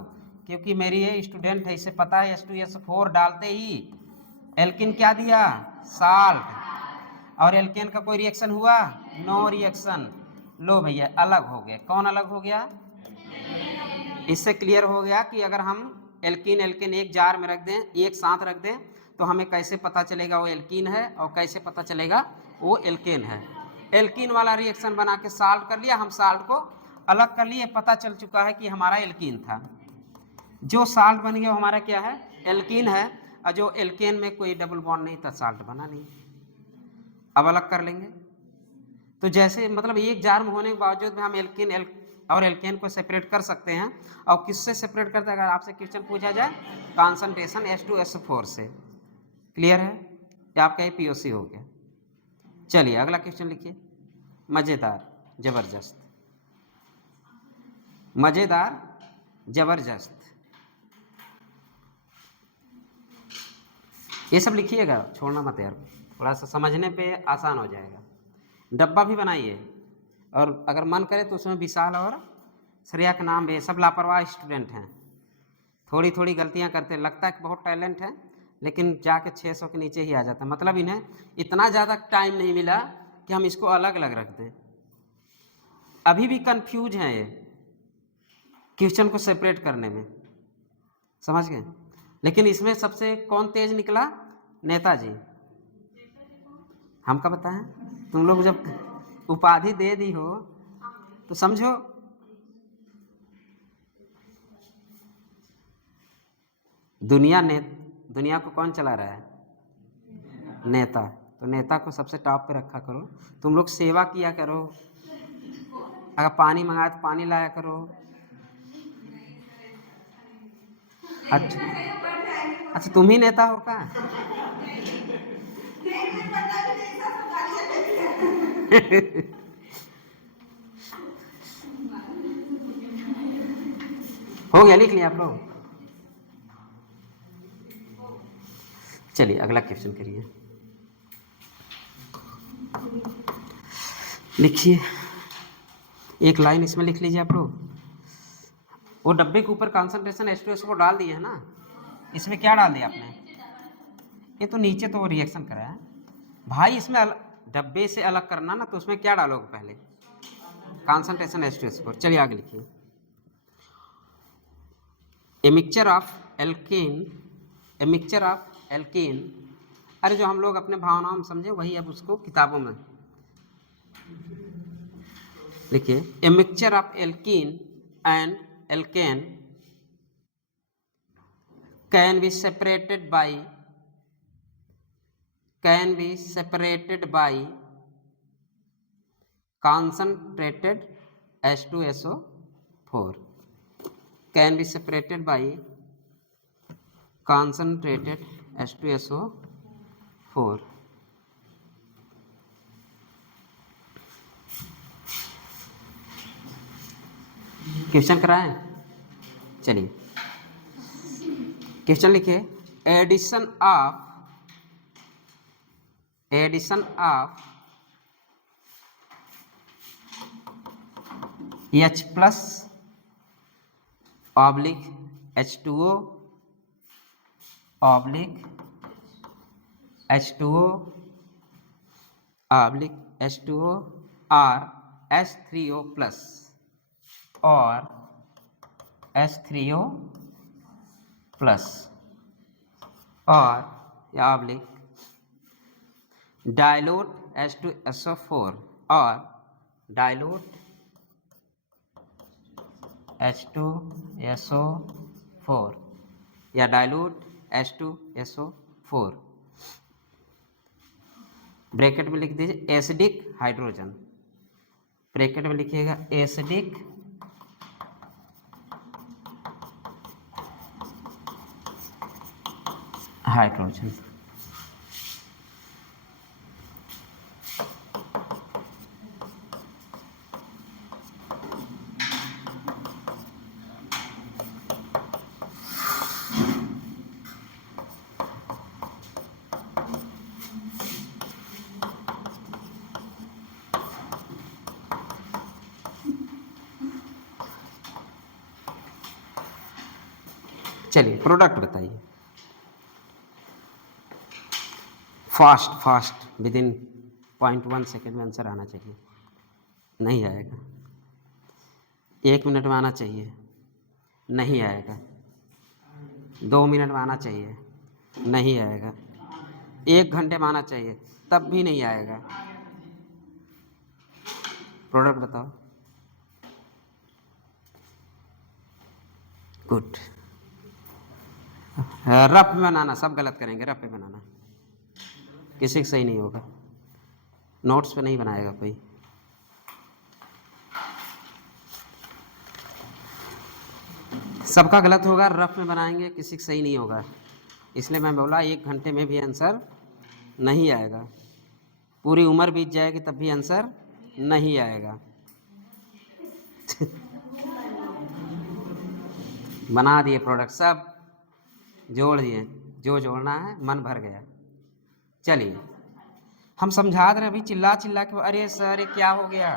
क्योंकि मेरी ये स्टूडेंट है, इसे पता है H2SO4 डालते ही एल्किन क्या दिया, साल्ट, और एल्केन का कोई रिएक्शन हुआ, नो रिएक्शन। लो भैया अलग हो गए, कौन अलग हो गया, इससे क्लियर हो गया कि अगर हम एल्कीन एल्केन एक जार में रख दें, एक साथ रख दें, तो हमें कैसे पता चलेगा वो एल्कीन है और कैसे पता चलेगा वो एल्केन है। एल्कीन वाला रिएक्शन बना के साल्ट कर लिया, हम साल्ट को अलग कर लिए, पता चल चुका है कि हमारा एल्कीन था, जो साल्ट बन गया वो हमारा क्या है, एल्कीन है, और जो एल्केन में कोई डबल बॉन्ड नहीं था, साल्ट बना नहीं। अब अलग कर लेंगे, तो जैसे मतलब एक जार में होने के बावजूद भी हम एल्कीन और एल्केन को सेपरेट कर सकते हैं। और किससे सेपरेट करते हैं, अगर आपसे क्वेश्चन पूछा जाए, कॉन्सेंट्रेशन H2SO4 से। क्लियर है, ये आपका ये POC हो गया। चलिए अगला क्वेश्चन लिखिए, मज़ेदार, जबरदस्त। मज़ेदार, ज़बरदस्त, ये सब लिखिएगा, छोड़ना मत यार, थोड़ा सा समझने पे आसान हो जाएगा। डब्बा भी बनाइए, और अगर मन करे तो उसमें विशाल और श्रेया का नाम भी। सब लापरवाह स्टूडेंट हैं, थोड़ी थोड़ी गलतियां करते, लगता है कि बहुत टैलेंट है, लेकिन जाके 600 के नीचे ही आ जाता है। मतलब इन्हें इतना ज़्यादा टाइम नहीं मिला कि हम इसको अलग अलग रख दें। अभी भी कंफ्यूज हैं ये क्वेश्चन को सेपरेट करने में, समझ गए। लेकिन इसमें सबसे कौन तेज निकला? नेताजी। हमका बताएं, तुम लोग जब उपाधि दे दी हो तो समझो। दुनिया को कौन चला रहा है? नेता। तो नेता को सबसे टॉप पे रखा करो। तुम लोग सेवा किया करो, अगर पानी मंगाए तो पानी लाया करो। अच्छा तुम ही नेता हो का? हो गया, लिख लिया आप लोग? चलिए अगला क्वेश्चन करिए, लिखिए, एक लाइन इसमें लिख लीजिए आप लोग। वो डब्बे के ऊपर कॉन्सेंट्रेशन H2SO को डाल दिए है ना, इसमें क्या डाल दिया आपने? ये तो नीचे तो रिएक्शन करा है भाई, इसमें डब्बे से अलग करना ना, तो उसमें क्या डालोगे पहले? Concentration H2SO। चलिए आगे लिखिए। ए मिक्सचर ऑफ एल्कीन, अरे जो हम लोग अपने भावनाओं में समझे वही अब उसको किताबों में लिखिए। A mixture of alkene and alkane can be separated by concentrated H2SO4, can be separated by concentrated H2SO4। Question कराएं? चलिए क्वेश्चन लिखिए। Addition of H plus oblique H2O oblique H2O oblique H2O और H3O प्लस और H3O plus और या oblique dilute H2SO4 और dilute H2SO4 या dilute H2SO4, bracket में लिख दीजिए एसिडिक हाइड्रोजन, ब्रैकेट में लिखिएगा एसिडिक हाइड्रोजन। चलिए प्रोडक्ट बताइए, फास्ट विद इन 0.1 सेकेंड में आंसर आना चाहिए। नहीं आएगा, 1 मिनट में आना चाहिए, नहीं आएगा, 2 मिनट में आना चाहिए, नहीं आएगा, 1 घंटे में आना चाहिए, तब भी नहीं आएगा। प्रोडक्ट बताओ। गुड। रफ में बनाना, सब गलत करेंगे, रफ पे बनाना, किसी का सही नहीं होगा, नोट्स पे नहीं बनाएगा कोई। सबका गलत होगा, रफ में बनाएंगे, किसी का सही नहीं होगा। इसलिए मैं बोला 1 घंटे में भी आंसर नहीं आएगा, पूरी उम्र बीत जाएगी तब भी आंसर नहीं आएगा। बना दिए प्रोडक्ट, सब जोड़ दिए, जो जोड़ना है, मन भर गया। चलिए हम समझा दे रहे, अभी चिल्ला चिल्ला के अरे सर ये क्या हो गया,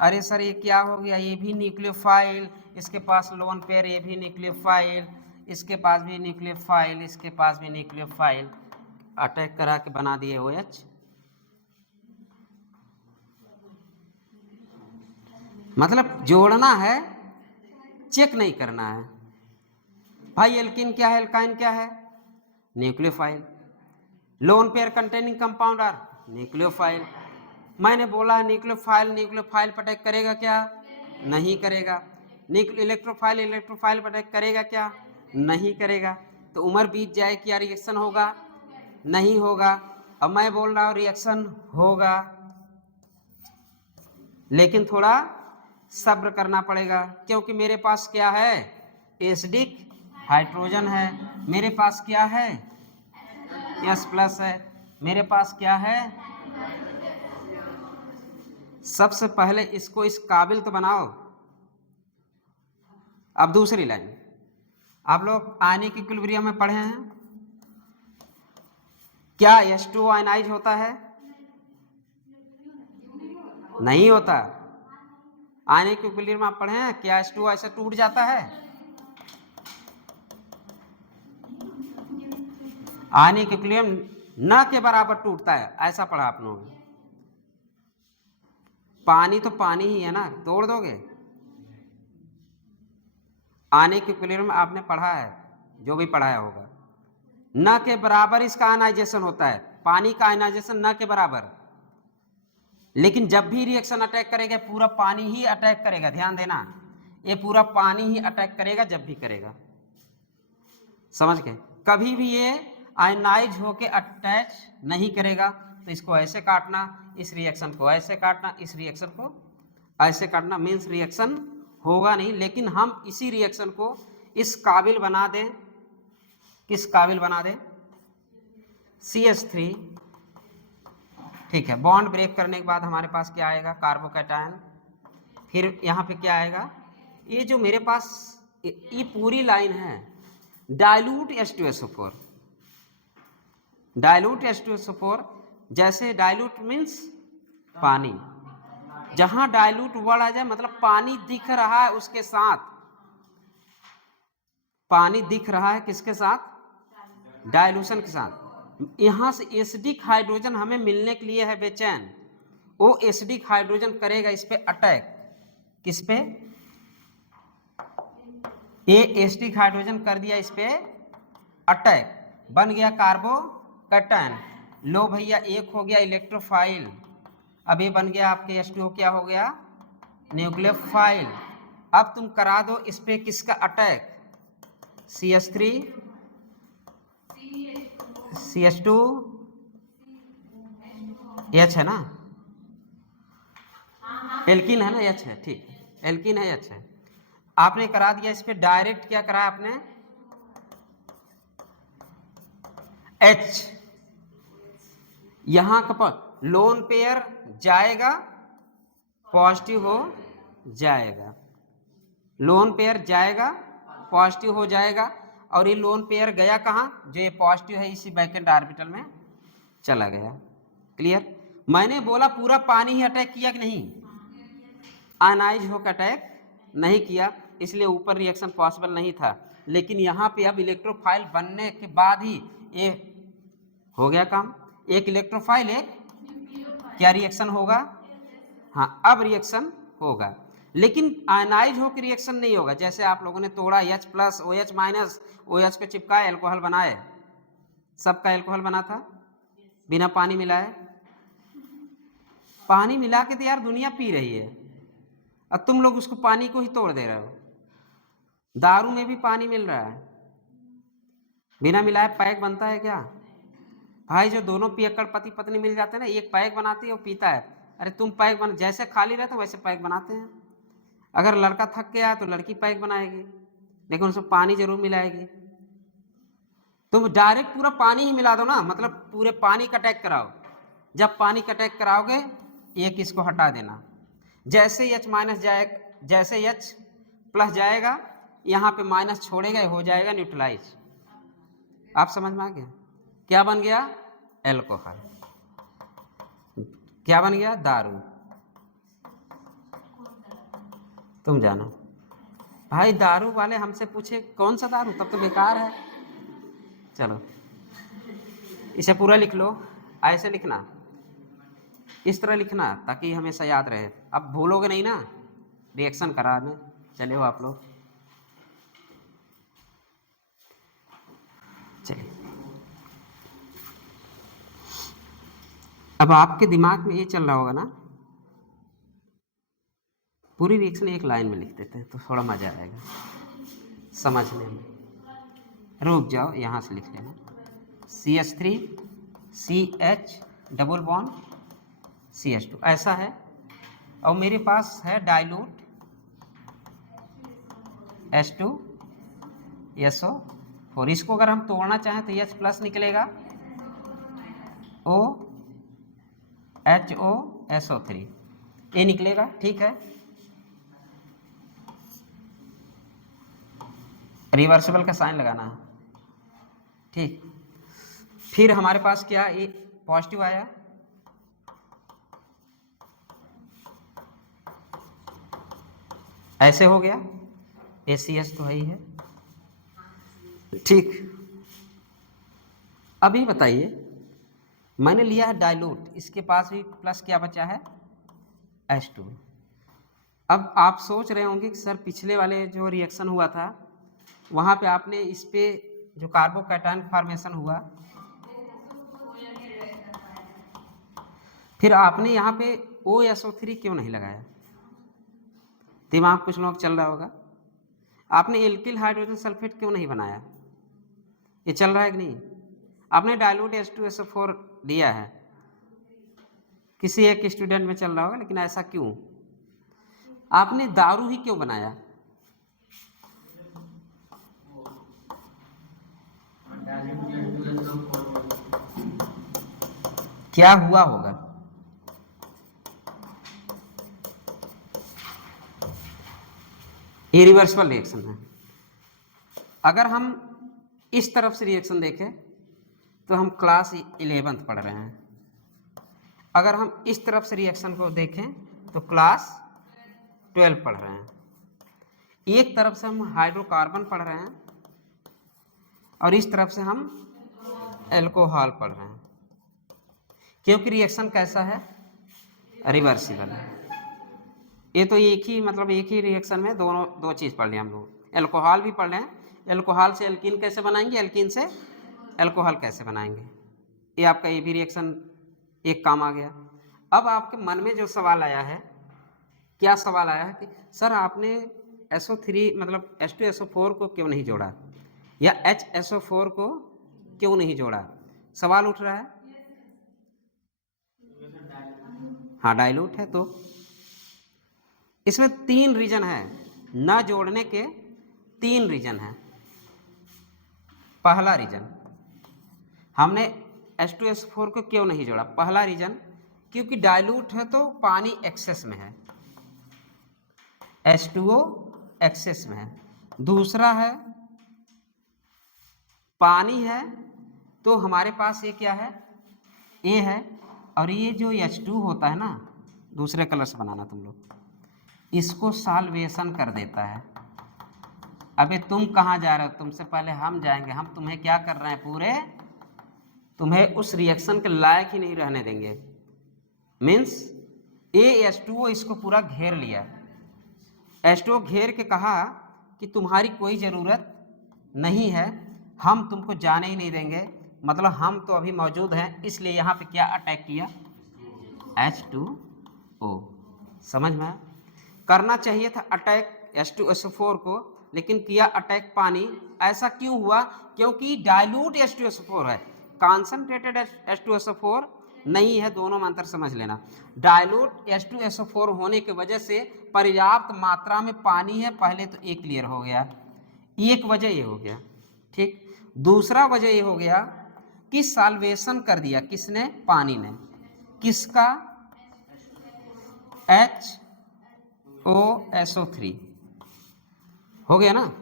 अरे सर ये क्या हो गया, ये भी न्यूक्लियोफाइल, इसके पास लोन पेयर, ये भी न्यूक्लियोफाइल, इसके पास भी न्यूक्लियोफाइल, इसके पास भी न्यूक्लियोफाइल, अटैक करा के बना दिए OH। मतलब जोड़ना है, चेक नहीं करना है। भाई एल्किन क्या है, एल्काइन क्या है, nucleophile. Lone pair containing compound are nucleophile. मैंने बोला न्यूक्लियोफाइल न्यूक्लियोफाइल पर अटैक करेगा क्या, नहीं करेगा। इलेक्ट्रोफाइल इलेक्ट्रोफाइल पर अटैक करेगा क्या, नहीं करेगा। तो उम्र बीत जाए, क्या रिएक्शन होगा, नहीं होगा। अब मैं बोल रहा हूँ रिएक्शन होगा, लेकिन थोड़ा सब्र करना पड़ेगा, क्योंकि मेरे पास क्या है, एसिडिक हाइड्रोजन है, मेरे पास क्या है, H+ है, मेरे पास क्या है। सबसे पहले इसको इस काबिल तो बनाओ। अब दूसरी लाइन, आप लोग आयनिक इक्विलिब्रियम में पढ़े हैं, क्या H2O आयनाइज होता है, नहीं होता। आयनिक इक्विलिब्रियम आप पढ़े हैं, क्या H2O ऐसे टूट जाता है, आयनिक इक्विलिब्रियम न के बराबर टूटता है, ऐसा पढ़ा आप लोगों ने। पानी तो पानी ही है ना, तोड़ दोगे। आयनिक इक्विलिब्रियम आपने पढ़ा है, जो भी पढ़ाया होगा, न के बराबर इसका आयनाइजेशन होता है, पानी का आयनाइजेशन न के बराबर। लेकिन जब भी रिएक्शन अटैक करेगा, पूरा पानी ही अटैक करेगा, ध्यान देना, ये पूरा पानी ही अटैक करेगा जब भी करेगा, समझ गए। कभी भी ये आयनाइज होके अटैच नहीं करेगा। तो इसको ऐसे काटना, इस रिएक्शन को ऐसे काटना, इस रिएक्शन को ऐसे काटना, मीन्स रिएक्शन होगा नहीं। लेकिन हम इसी रिएक्शन को इस काबिल बना दें, किस काबिल बना दें, CH3, ठीक है। बॉन्ड ब्रेक करने के बाद हमारे पास क्या आएगा, कार्बोकैटायन। फिर यहाँ पे क्या आएगा, ये जो मेरे पास ये पूरी लाइन है, डाइल्यूट H2SO4, डाइल्यूट H2SO4। जैसे डाइल्यूट मीन्स पानी, जहां डाइल्यूट वर्ड आ जाए मतलब पानी दिख रहा है, उसके साथ पानी दिख रहा है, किसके साथ, डाइल्यूशन के साथ। यहां से एसिडिक हाइड्रोजन हमें मिलने के लिए है बेचैन, वो एसिडिक हाइड्रोजन करेगा इस पे अटैक, किस पे, ये एसिडिक हाइड्रोजन कर दिया इस पे अटैक, बन गया कार्बोकैटायन। लो भैया, एक हो गया इलेक्ट्रोफाइल, अब ये बन गया आपके H2O, क्या हो गया, न्यूक्लियोफाइल। अब तुम करा दो इस पे किसका अटैक, CH3 CH2 H है ना, एल्किन है ना, H है, ठीक, एल्किन है, H है। आपने करा दिया इस पे डायरेक्ट, क्या करा आपने, H, यहां का लोन पेयर जाएगा, पॉजिटिव हो जाएगा, लोन पेयर जाएगा, पॉजिटिव हो जाएगा। और ये लोन पेयर गया कहाँ, जो ये पॉजिटिव है इसी वैकेंट ऑर्बिटल में चला गया। क्लियर। मैंने बोला पूरा पानी ही अटैक किया कि नहीं, आयनाइज होकर अटैक नहीं किया, इसलिए ऊपर रिएक्शन पॉसिबल नहीं था। लेकिन यहाँ पे अब इलेक्ट्रोफाइल बनने के बाद ही ये हो गया काम, एक इलेक्ट्रोफाइल एक क्या रिएक्शन होगा, हाँ अब रिएक्शन होगा। लेकिन आयनाइज होकर रिएक्शन नहीं होगा। जैसे आप लोगों ने तोड़ा H+ OH- OH को चिपकाए, एल्कोहल बनाए, सबका एल्कोहल बना था बिना पानी मिलाए, पानी मिला के तो यार दुनिया पी रही है, अब तुम लोग उसको पानी को ही तोड़ दे रहे हो। दारू में भी पानी मिल रहा है, बिना मिलाए पैक बनता है क्या भाई। जो दोनों पियक्कड़ पति पत्नी मिल जाते हैं ना, एक पैक बनाती है और पीता है, अरे तुम पैक बना, जैसे खाली रहते हो वैसे पैक बनाते हैं। अगर लड़का थक गया तो लड़की पैक बनाएगी, लेकिन उसमें पानी जरूर मिलाएगी। तुम डायरेक्ट पूरा पानी ही मिला दो ना, मतलब पूरे पानी का अटैक कराओ। जब पानी का अटैक कराओगे, एक इसको हटा देना, जैसे H- जाए, जैसे H+ जाएगा, यहाँ पे माइनस छोड़ेगा, हो जाएगा न्यूट्रलाइज। आप समझ में आ गया? क्या बन गया? एल्कोहल। क्या बन गया? दारू। तुम जानो भाई, दारू वाले हमसे पूछे कौन सा दारू, तब तो बेकार है। चलो इसे पूरा लिख लो, ऐसे लिखना, इस तरह लिखना ताकि हमेशा याद रहे। अब भूलोगे नहीं ना रिएक्शन कराने। चले हो आप लोग, चलिए। अब आपके दिमाग में ये चल रहा होगा ना, पूरी रिएक्शन एक लाइन में लिख देते हैं तो थोड़ा मजा आएगा समझने में। रुक जाओ, यहाँ से लिख लेना, CH3 CH double bond CH2 ऐसा है। और मेरे पास है डाइल्यूट H2SO4। इसको अगर हम तोड़ना चाहें तो H प्लस निकलेगा, OHOSO3 ये निकलेगा, ठीक है। रिवर्सिबल का साइन लगाना है, ठीक। फिर हमारे पास क्या, ये पॉजिटिव आया, ऐसे हो गया, ACH तो है ही है, ठीक। अभी बताइए, मैंने लिया है डाइल्यूट, इसके पास भी प्लस क्या बचा है, H2। अब आप सोच रहे होंगे कि सर पिछले वाले जो रिएक्शन हुआ था वहाँ पे आपने इस पे जो कार्बोकैटायन फॉर्मेशन हुआ, फिर आपने यहाँ पे OSO3 क्यों नहीं लगाया? दिमाग कुछ लोग चल रहा होगा। आपने एल्किल हाइड्रोजन सल्फेट क्यों नहीं बनाया? ये चल रहा है कि नहीं? आपने डाइल्यूट H2SO4 लिया है, किसी एक स्टूडेंट में चल रहा होगा, लेकिन ऐसा क्यों? आपने दारू ही क्यों बनाया? क्या हुआ होगा? इरिवर्सिबल रिएक्शन है। अगर हम इस तरफ से रिएक्शन देखें तो हम क्लास 11th पढ़ रहे हैं, अगर हम इस तरफ से रिएक्शन को देखें तो क्लास 12 पढ़ रहे हैं। एक तरफ से हम हाइड्रोकार्बन पढ़ रहे हैं और इस तरफ से हम एल्कोहल पढ़ रहे हैं, क्योंकि रिएक्शन कैसा है, रिवर्सिबल है। ये तो एक ही मतलब एक ही रिएक्शन में दोनों दो चीज़ पढ़ लिया हम लोग। एल्कोहल भी पढ़ रहे हैं, एल्कोहल से एल्कीन कैसे बनाएंगे, एल्कीन से एल्कोहल कैसे बनाएंगे, ये आपका ये भी रिएक्शन एक काम आ गया। अब आपके मन में जो सवाल आया है, क्या सवाल आया है कि सर आपने SO3 मतलब H2SO4 को क्यों नहीं जोड़ा, या HSO4 को क्यों नहीं जोड़ा? सवाल उठ रहा है। हाँ डाइल्यूट है, तो इसमें 3 रीजन है, न जोड़ने के 3 रीजन है। पहला रीजन, हमने H2SO4 को क्यों नहीं जोड़ा? पहला रीजन, क्योंकि डाइल्यूट है तो पानी एक्सेस में है, H2O एक्सेस में है। दूसरा है पानी है तो हमारे पास ये क्या है, A है, और ये जो H2 होता है ना, दूसरे कलर से बनाना तुम लोग, इसको सॉल्वेशन कर देता है। अबे तुम कहाँ जा रहे हो, तुमसे पहले हम जाएंगे। हम तुम्हें क्या कर रहे हैं, पूरे तुम्हें उस रिएक्शन के लायक ही नहीं रहने देंगे। मीन्स H2O इसको पूरा घेर लिया, H2O घेर के कहा कि तुम्हारी कोई ज़रूरत नहीं है, हम तुमको जाने ही नहीं देंगे, मतलब हम तो अभी मौजूद हैं, इसलिए यहाँ पे क्या अटैक किया, H2O। समझ में? करना चाहिए था अटैक H2SO4 को, लेकिन किया अटैक पानी। ऐसा क्यों हुआ? क्योंकि डाइल्यूट H2SO4 है, कॉन्सनट्रेटेड H2SO4 नहीं है। दोनों में अंतर समझ लेना। डाइल्यूट H2SO4 होने की वजह से पर्याप्त मात्रा में पानी है, पहले तो एक क्लियर हो गया, एक वजह ये हो गया, ठीक। दूसरा वजह ये हो गया कि सॉल्वेशन कर दिया किसने, पानी ने, किसका, HOSO3 हो गया ना।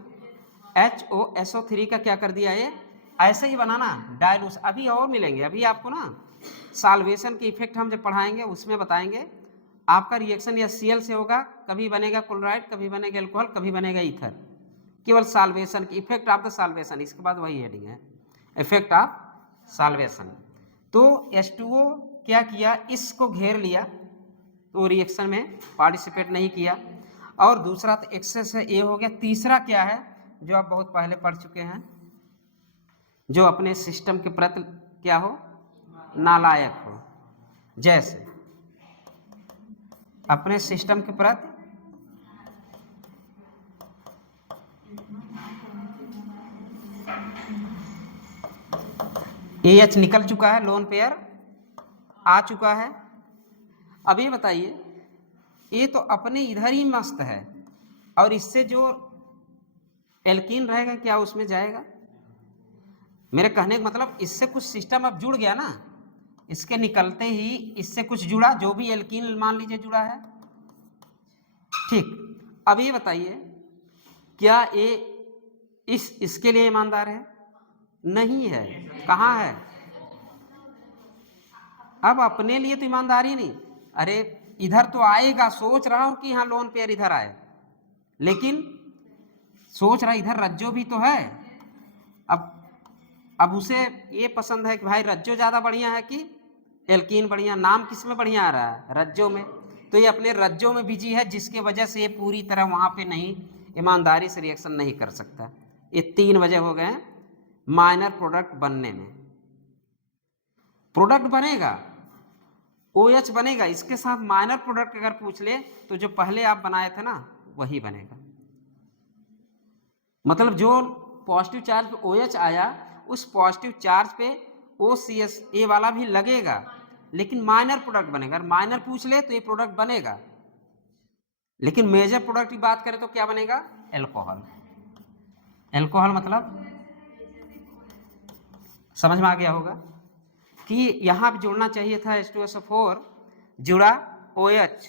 HOSO3 का क्या कर दिया ये, ऐसे ही बनाना डाइल्यूशन। अभी और मिलेंगे, अभी आपको ना साल्वेशन के इफेक्ट हम जब पढ़ाएंगे उसमें बताएंगे। आपका रिएक्शन या Cl से होगा, कभी बनेगा क्लोराइड, कभी बनेगा एल्कोहल, कभी बनेगा ईथर। केवल साल्वेशन की इफेक्ट ऑफ द साल्वेशन, इसके बाद वही हेडिंग है, इफेक्ट ऑफ साल्वेशन। तो H2O क्या किया, इसको घेर लिया, तो रिएक्शन में पार्टिसिपेट नहीं किया। और दूसरा तो एक्सेस है, ये हो गया। तीसरा क्या है, जो आप बहुत पहले पढ़ चुके हैं, जो अपने सिस्टम के प्रति क्या हो, नालायक हो। जैसे अपने सिस्टम के प्रति AH निकल चुका है, लोन पेयर आ चुका है। अब ये बताइए, ये तो अपने इधर ही मस्त है, और इससे जो एल्कीन रहेगा क्या उसमें जाएगा? मेरे कहने का मतलब, इससे कुछ सिस्टम अब जुड़ गया ना, इसके निकलते ही इससे कुछ जुड़ा, जो भी एल्कीन मान लीजिए जुड़ा है, ठीक। अब ये बताइए, क्या ये इसके लिए ईमानदार है? नहीं है। कहाँ है? अब अपने लिए तो ईमानदारी नहीं, अरे इधर तो आएगा, सोच रहा हूं कि यहाँ लोन पेयर इधर आए, लेकिन सोच रहा इधर रज्जो भी तो है। अब उसे ये पसंद है कि भाई रज्जो ज्यादा बढ़िया है कि एल्कीन बढ़िया, नाम किस में बढ़िया आ रहा है, रज्जो में। तो ये अपने रज्जो में बिजी है, जिसके वजह से ये पूरी तरह वहां पे नहीं, ईमानदारी से रिएक्शन नहीं कर सकता। ये 3 वजह हो गए माइनर प्रोडक्ट बनने में। प्रोडक्ट बनेगा, OH बनेगा, इसके साथ माइनर प्रोडक्ट अगर पूछ ले तो जो पहले आप बनाए थे ना वही बनेगा। मतलब जो पॉजिटिव चार्ज पे OH आया, उस पॉजिटिव चार्ज पे OCS ये वाला भी लगेगा, लेकिन माइनर प्रोडक्ट बनेगा। अगर माइनर पूछ ले तो ये प्रोडक्ट बनेगा, लेकिन मेजर प्रोडक्ट की बात करें तो क्या बनेगा? एल्कोहल। एल्कोहल मतलब समझ में आ गया होगा कि यहां भी जुड़ना चाहिए था H2SO4, जुड़ा OH,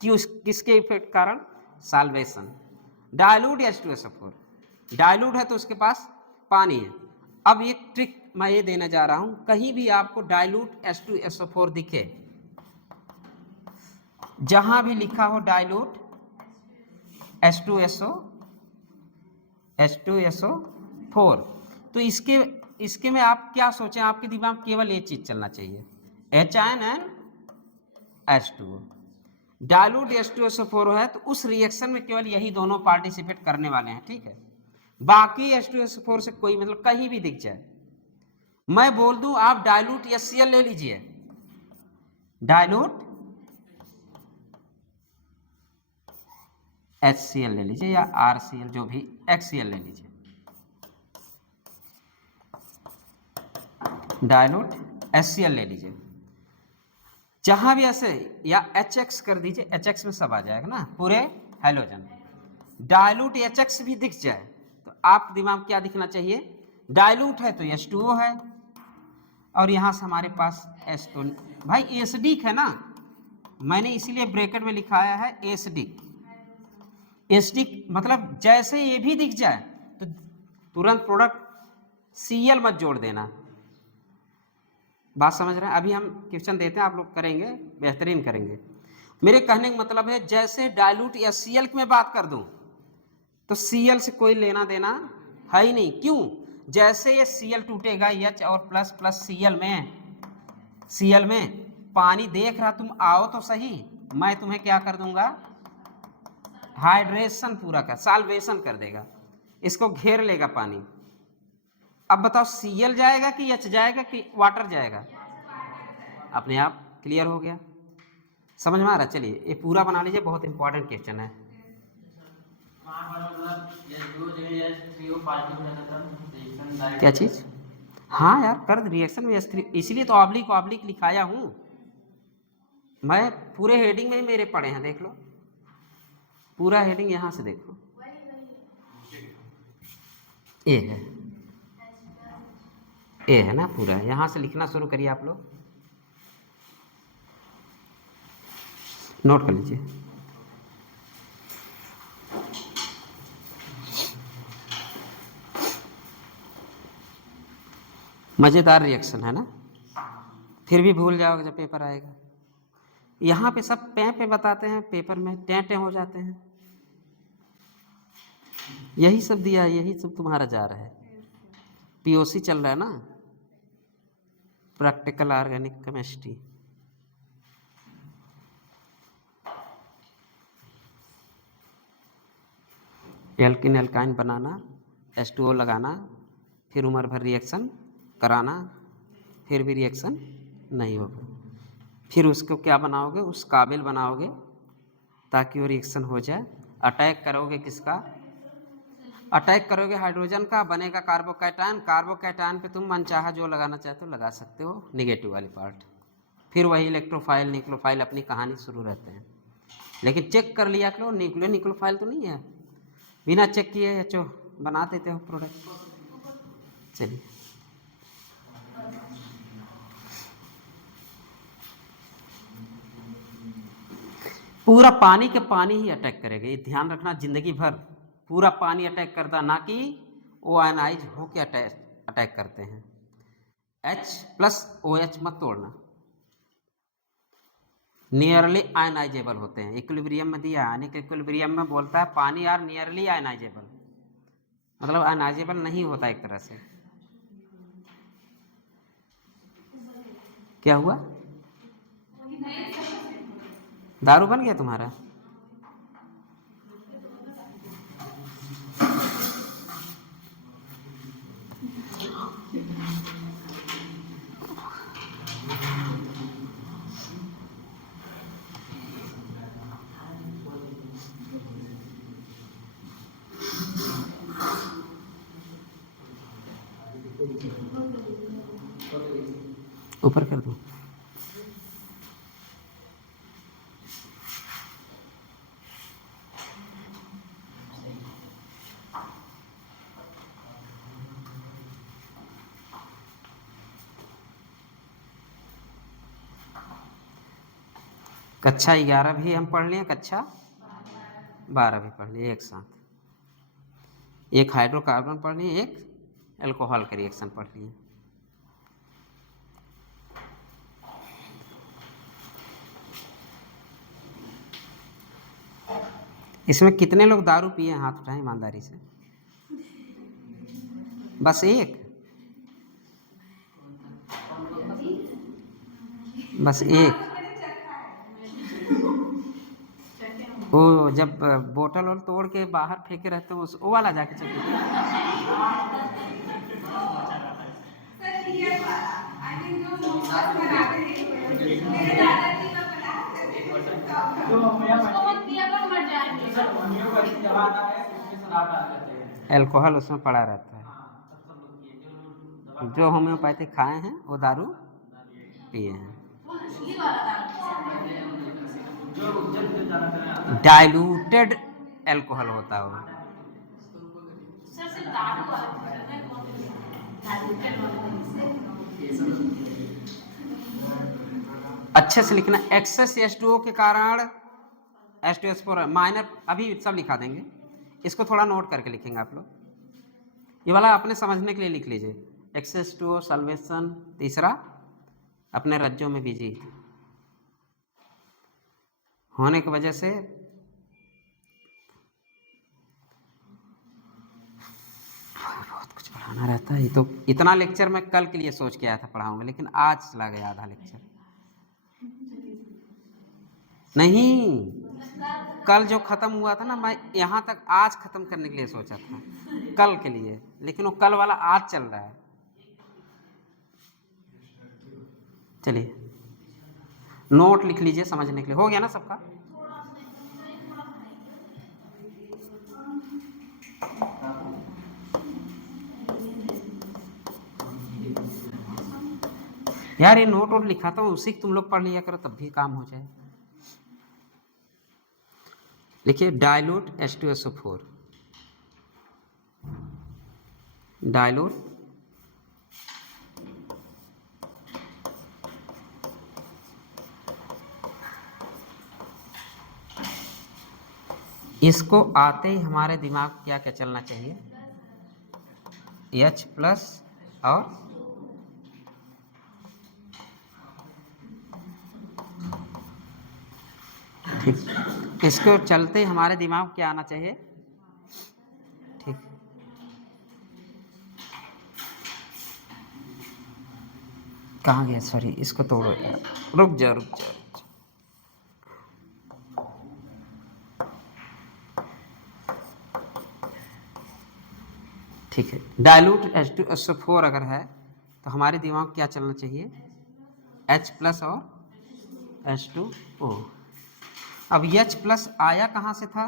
किसके इफेक्ट कारण? साल्वेशन। डाइल्यूट H2SO4, डाइल्यूट है तो उसके पास पानी है। अब एक ट्रिक मैं ये देने जा रहा हूं, कहीं भी आपको डाइल्यूट H2SO4 दिखे, जहां भी लिखा हो डाइल्यूट H2SO4, तो इसके में आप क्या सोचें, आपके दिमाग में केवल ये चीज चलना चाहिए, HNH2O। डाइल्यूट H2SO4 है तो उस रिएक्शन में केवल यही दोनों पार्टिसिपेट करने वाले हैं, ठीक है। बाकी H2SO4 से कोई मतलब कहीं भी दिख जाए, मैं बोल दूं आप डाइल्यूट HCl ले लीजिए, डाइल्यूट HCl ले लीजिए या RCl, जो भी HCl ले लीजिए, डाइल्यूट HCl ले लीजिए, जहां भी ऐसे, या HX कर दीजिए, HX में सब आ जाएगा ना, पूरे हैलोजन। डाइल्यूट HX भी दिख जाए तो आप दिमाग क्या दिखना चाहिए, डाइल्यूट है तो H2O है, और यहां से हमारे पास H2, भाई एसिडिक है ना, मैंने इसीलिए ब्रैकेट में लिखाया है एसिडिक। एसिडिक मतलब जैसे ये भी दिख जाए तो तुरंत प्रोडक्ट Cl मत जोड़ देना। बात समझ रहे हैं? अभी हम क्वेश्चन देते हैं, आप लोग करेंगे, बेहतरीन करेंगे। मेरे कहने का मतलब है, जैसे डाइल्यूट या Cl की मैं बात कर दूं तो Cl से कोई लेना देना है ही नहीं। क्यों? जैसे ये Cl टूटेगा H और प्लस प्लस Cl में पानी देख रहा, तुम आओ तो सही, मैं तुम्हें क्या कर दूंगा, हाइड्रेशन पूरा कर, साल्वेशन कर देगा, इसको घेर लेगा पानी। अब बताओ Cl जाएगा कि H जाएगा कि वाटर जाएगा? अपने आप क्लियर हो गया, समझ में आ रहा? चलिए ये पूरा बना लीजिए, बहुत इंपॉर्टेंट क्वेश्चन है। क्या चीज? हाँ यार, कर रिएक्शन में H3, इसलिए तो ऑब्लिक लिखाया हूं मैं, पूरे हेडिंग में ही मेरे पड़े हैं, देख लो पूरा हेडिंग, यहां से देखो, ए है ना पूरा, यहां से लिखना शुरू करिए आप लोग, नोट कर लीजिए। मज़ेदार रिएक्शन है ना, फिर भी भूल जाओगे जब पेपर आएगा। यहाँ पे सब पे बताते हैं, पेपर में टें हो जाते हैं। यही सब दिया है, यही सब तुम्हारा जा रहा है। पीओसी चल रहा है ना, practical organic chemistry. Alkene alkyne बनाना, H2O लगाना, फिर उम्र भर रिएक्शन कराना, फिर भी रिएक्शन नहीं होगा। फिर उसको क्या बनाओगे, उस काबिल बनाओगे ताकि वो रिएक्शन हो जाए। अटैक करोगे किसका, अटैक करोगे हाइड्रोजन का, बनेगा कार्बोकैटायन। कार्बोकैटायन पे तुम मनचाहा जो लगाना चाहते हो लगा सकते हो, निगेटिव वाली पार्ट। फिर वही इलेक्ट्रोफाइल न्यूक्लियोफाइल अपनी कहानी शुरू रहते हैं। लेकिन चेक कर लिया करो, न्यूक्लियोफाइल तो नहीं है, बिना चेक किए HO बना देते हो प्रोडक्ट। चलिए पूरा पानी के पानी ही अटैक करेगा, ये ध्यान रखना जिंदगी भर। पूरा पानी अटैक करता, ना कि वो आयनाइज होके अटैक करते हैं। H+OH मत तोड़ना, नियरली आयनाइजेबल होते हैं। इक्विलिब्रियम में दिया, यानी कि इक्विलिब्रियम में बोलता है पानी आर नियरली आयनाइजेबल, मतलब आयनाइजेबल नहीं होता एक तरह से। क्या हुआ, दारू बन गया तुम्हारा? ऊपर कर दो। कक्षा 11 भी हम पढ़ लिए, कक्षा 12 भी पढ़ लिए एक साथ। एक हाइड्रोकार्बन पढ़ लिए, एक अल्कोहल का रिएक्शन पढ़ लिए। इसमें कितने लोग दारू पिए, हाथ उठाएं ईमानदारी से। बस एक, बस एक। वो जब बोतल और तोड़ के बाहर फेंके रहते हो, वो वाला जाके चेक। अल्कोहल उसमें पड़ा रहता है। जो होम्योपैथिक खाए हैं वो दारू पिए हैं। डाइल्यूटेड अल्कोहल होता है वो। अच्छे से लिखना, एक्सेस H2O के कारण H2SO4 माइनर, अभी सब लिखा देंगे, इसको थोड़ा नोट करके लिखेंगे आप लोग। ये वाला अपने समझने के लिए लिख लीजिए। एक्सेस H2O सल्वेशन, तीसरा अपने रज्जों में बिजी होने की वजह से बहुत कुछ पढ़ाना रहता है। तो इतना लेक्चर मैं कल के लिए सोच के आया था पढ़ाऊंगा, लेकिन आज चला गया आधा लेक्चर। नहीं, कल जो खत्म हुआ था ना, मैं यहाँ तक आज खत्म करने के लिए सोचा था कल के लिए, लेकिन वो कल वाला आज चल रहा है। चलिए नोट लिख लीजिए समझने के लिए। हो गया ना सबका? यार ये नोट और लिखाता हूँ, उसी तुम लोग पढ़ लिया करो, तब भी काम हो जाए। लिखिए डाइल्यूट H2SO4, डाइल्यूट इसको आते ही हमारे दिमाग क्या क्या चलना चाहिए, H+ और ठीक, इसको चलते हमारे दिमाग क्या आना चाहिए, ठीक। कहाँ गया, सॉरी, इसको तोड़ो यार, रुक जा रुक जा। ठीक है, डाइल्यूट H2SO4 अगर है तो हमारे दिमाग क्या चलना चाहिए, H+ और H2O। अब H+ आया कहाँ से था,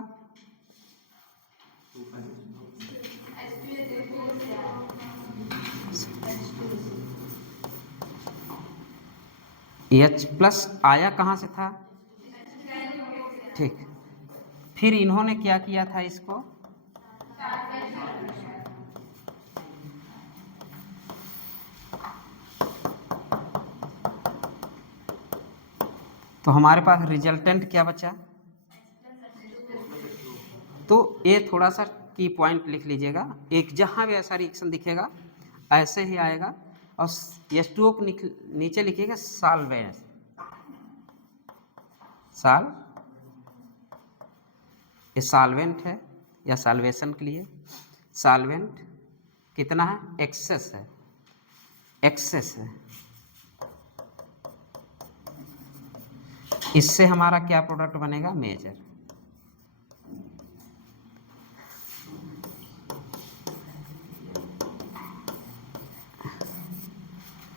H+ आया कहाँ से था, ठीक। फिर इन्होंने क्या किया था इसको, तो हमारे पास रिजल्टेंट क्या बचा, तो ये थोड़ा सा की पॉइंट लिख लीजिएगा, एक जहाँ भी ऐसा रिएक्शन दिखेगा ऐसे ही आएगा, और H2O को नीचे लिखिएगा सॉल्वेंट, ये सॉल्वेंट है या सॉल्वेशन के लिए, सॉल्वेंट कितना है, एक्सेस है, एक्सेस है। इससे हमारा क्या प्रोडक्ट बनेगा, मेजर।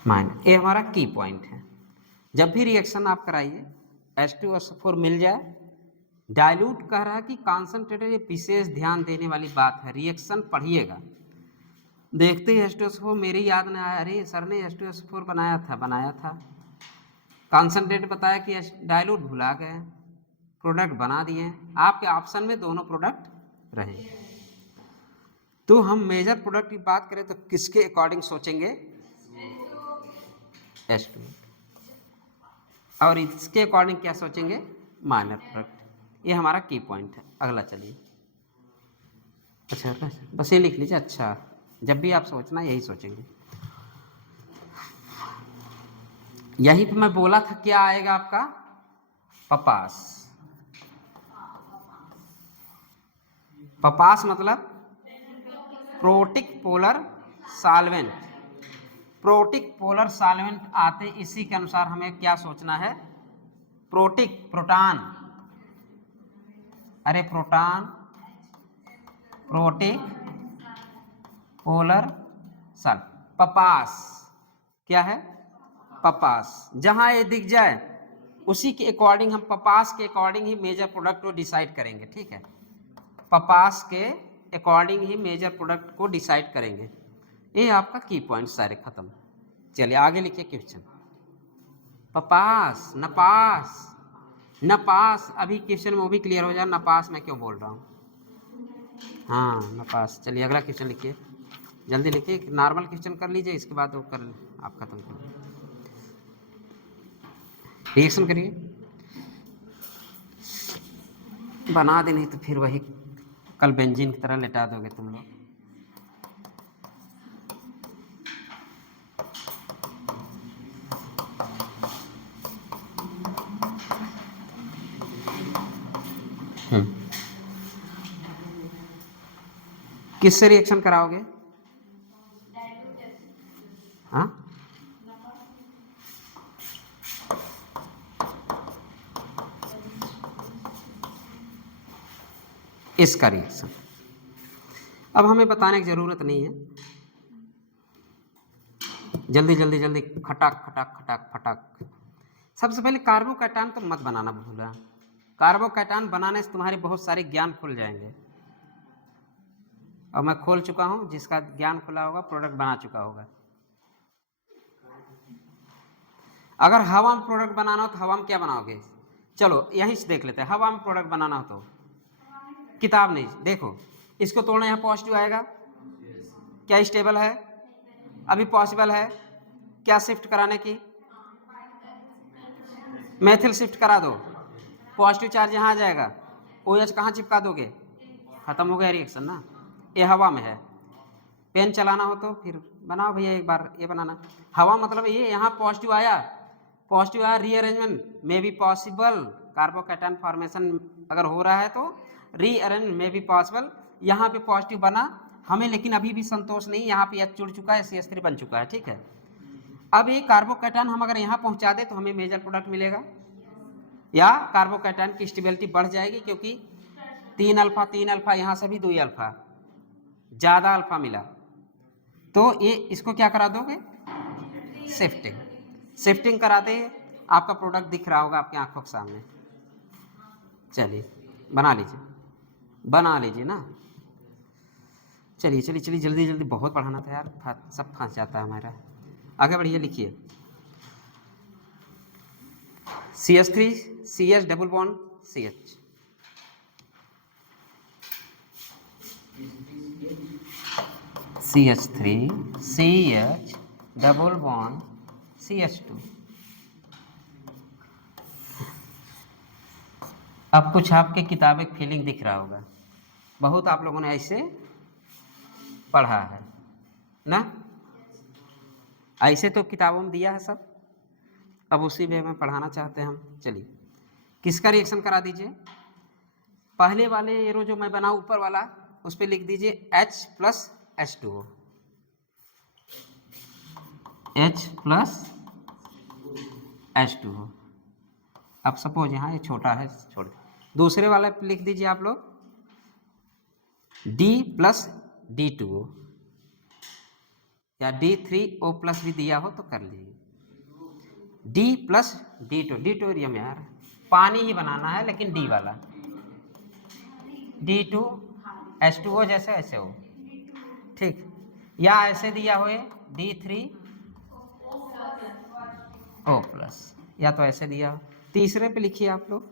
माइनस, ये हमारा की पॉइंट है। जब भी रिएक्शन आप कराइए H2SO4 मिल जाए, डाइल्यूट कह रहा है कि कॉन्सेंट्रेटेड, ये विशेष ध्यान देने वाली बात है, रिएक्शन पढ़िएगा। देखते ही H2SO4 मेरे याद में आया, अरे सर ने H2SO4 बनाया था, कॉन्सेंट्रेट बताया कि डाइल्यूट भुला गए, प्रोडक्ट बना दिए, आपके ऑप्शन में दोनों प्रोडक्ट रहे। तो हम मेजर प्रोडक्ट की बात करें तो किसके अकॉर्डिंग सोचेंगे, H2, और इसके अकॉर्डिंग क्या सोचेंगे, माइनर प्रोडक्ट। ये हमारा की पॉइंट है। अगला चलिए, अच्छा बस ये लिख लीजिए। अच्छा, जब भी आप सोचना यही सोचेंगे। यही पे मैं बोला था क्या आएगा आपका, पपास। पपास मतलब protic polar solvent. Protic polar solvent आते इसी के अनुसार हमें क्या सोचना है, प्रोटिक, प्रोटॉन, अरे प्रोटॉन, प्रोटिक पोलर सल, पपास क्या है, पपास। जहां ये दिख जाए उसी के अकॉर्डिंग हम पपास के अकॉर्डिंग ही मेजर प्रोडक्ट को डिसाइड करेंगे, ठीक है। पपास के अकॉर्डिंग ही मेजर प्रोडक्ट को डिसाइड करेंगे। ये आपका की पॉइंट सारे खत्म। चलिए आगे लिखिए क्वेश्चन। पपास, नपास, नपास, अभी क्वेश्चन में वो भी क्लियर हो जाए, नपास मैं क्यों बोल रहा हूँ, हाँ नपास। चलिए अगला क्वेश्चन लिखिए, जल्दी लिखिए, नॉर्मल क्वेश्चन कर लीजिए, इसके बाद वो कर आप खत्म करिए, रिएक्शन करिए, बना दे, नहीं तो फिर वही कल बेंजीन की तरह लेटा दोगे तुम लोग। किससे रिएक्शन कराओगे, हाँ, इसका रिएक्शन। अब हमें बताने की जरूरत नहीं है, जल्दी जल्दी जल्दी, खटाक खटाक खटाक फटाक। सबसे पहले कार्बोकैटान तो मत बनाना भूलना, कार्बोकैटान बनाने से तुम्हारे बहुत सारे ज्ञान खुल जाएंगे, और मैं खोल चुका हूं, जिसका ज्ञान खुला होगा प्रोडक्ट बना चुका होगा। अगर हवा में प्रोडक्ट बनाना हो तो हवा में क्या बनाओगे, चलो यहीं से देख लेते हैं। हवा में प्रोडक्ट बनाना हो तो किताब नहीं, देखो इसको तोड़ना, यहाँ पॉजिटिव आएगा, क्या स्टेबल है, अभी पॉसिबल है क्या शिफ्ट कराने की, मेथिल शिफ्ट करा दो, पॉजिटिव चार्ज यहाँ आ जाएगा, OH कहाँ चिपका दोगे, खत्म हो गया रिएक्शन ना। ये हवा में है, पेन चलाना हो तो फिर बनाओ भैया एक बार, ये बनाना। हवा मतलब ये यहाँ पॉजिटिव आया, रीअरेंजमेंट में भी पॉसिबल, कार्बोकैटायन फॉर्मेशन अगर हो रहा है तो रीअरेंज में भी पॉसिबल। यहाँ पे पॉजिटिव बना हमें, लेकिन अभी भी संतोष नहीं, यहाँ पे H जुड़ चुका है, CH3 बन चुका है, ठीक है। अब ये कार्बोकैटायन हम अगर यहाँ पहुँचा दे तो हमें मेजर प्रोडक्ट मिलेगा, या कार्बोकैटायन की स्टेबिलिटी बढ़ जाएगी, क्योंकि 3 अल्फा यहाँ से भी 2 अल्फा, ज़्यादा अल्फा मिला, तो ये इसको क्या करा दोगे, शिफ्टिंग कराते आपका प्रोडक्ट दिख रहा होगा आपकी आंखों के सामने। चलिए बना लीजिए ना। चलिए जल्दी जल्दी, बहुत पढ़ाना था यार, सब फंस जाता है हमारा। आगे बढ़िए, लिखिए CH3 CH double bond CH, CH3 CH double bond CH2। अब कुछ आपके किताबें फीलिंग दिख रहा होगा, बहुत आप लोगों ने ऐसे पढ़ा है ना, ऐसे तो किताबों में दिया है सब, अब उसी वे में पढ़ाना चाहते हैं हम। चलिए किसका रिएक्शन करा दीजिए, पहले वाले एरो जो मैं बना ऊपर वाला उस पर लिख दीजिए H plus H2O, H plus H2O। अब सपोज यहाँ ये छोटा है, छोड़ दे। दूसरे वाला पे लिख दीजिए आप लोग D प्लस D2O, या D3O प्लस भी दिया हो तो कर लीजिए, D प्लस D2, डिटोरियम यार पानी ही बनाना है, लेकिन D वाला, D2 H2O जैसे ऐसे हो, ठीक, या ऐसे दिया हो D3O प्लस, या तो ऐसे दिया हो। तीसरे पे लिखिए आप लोग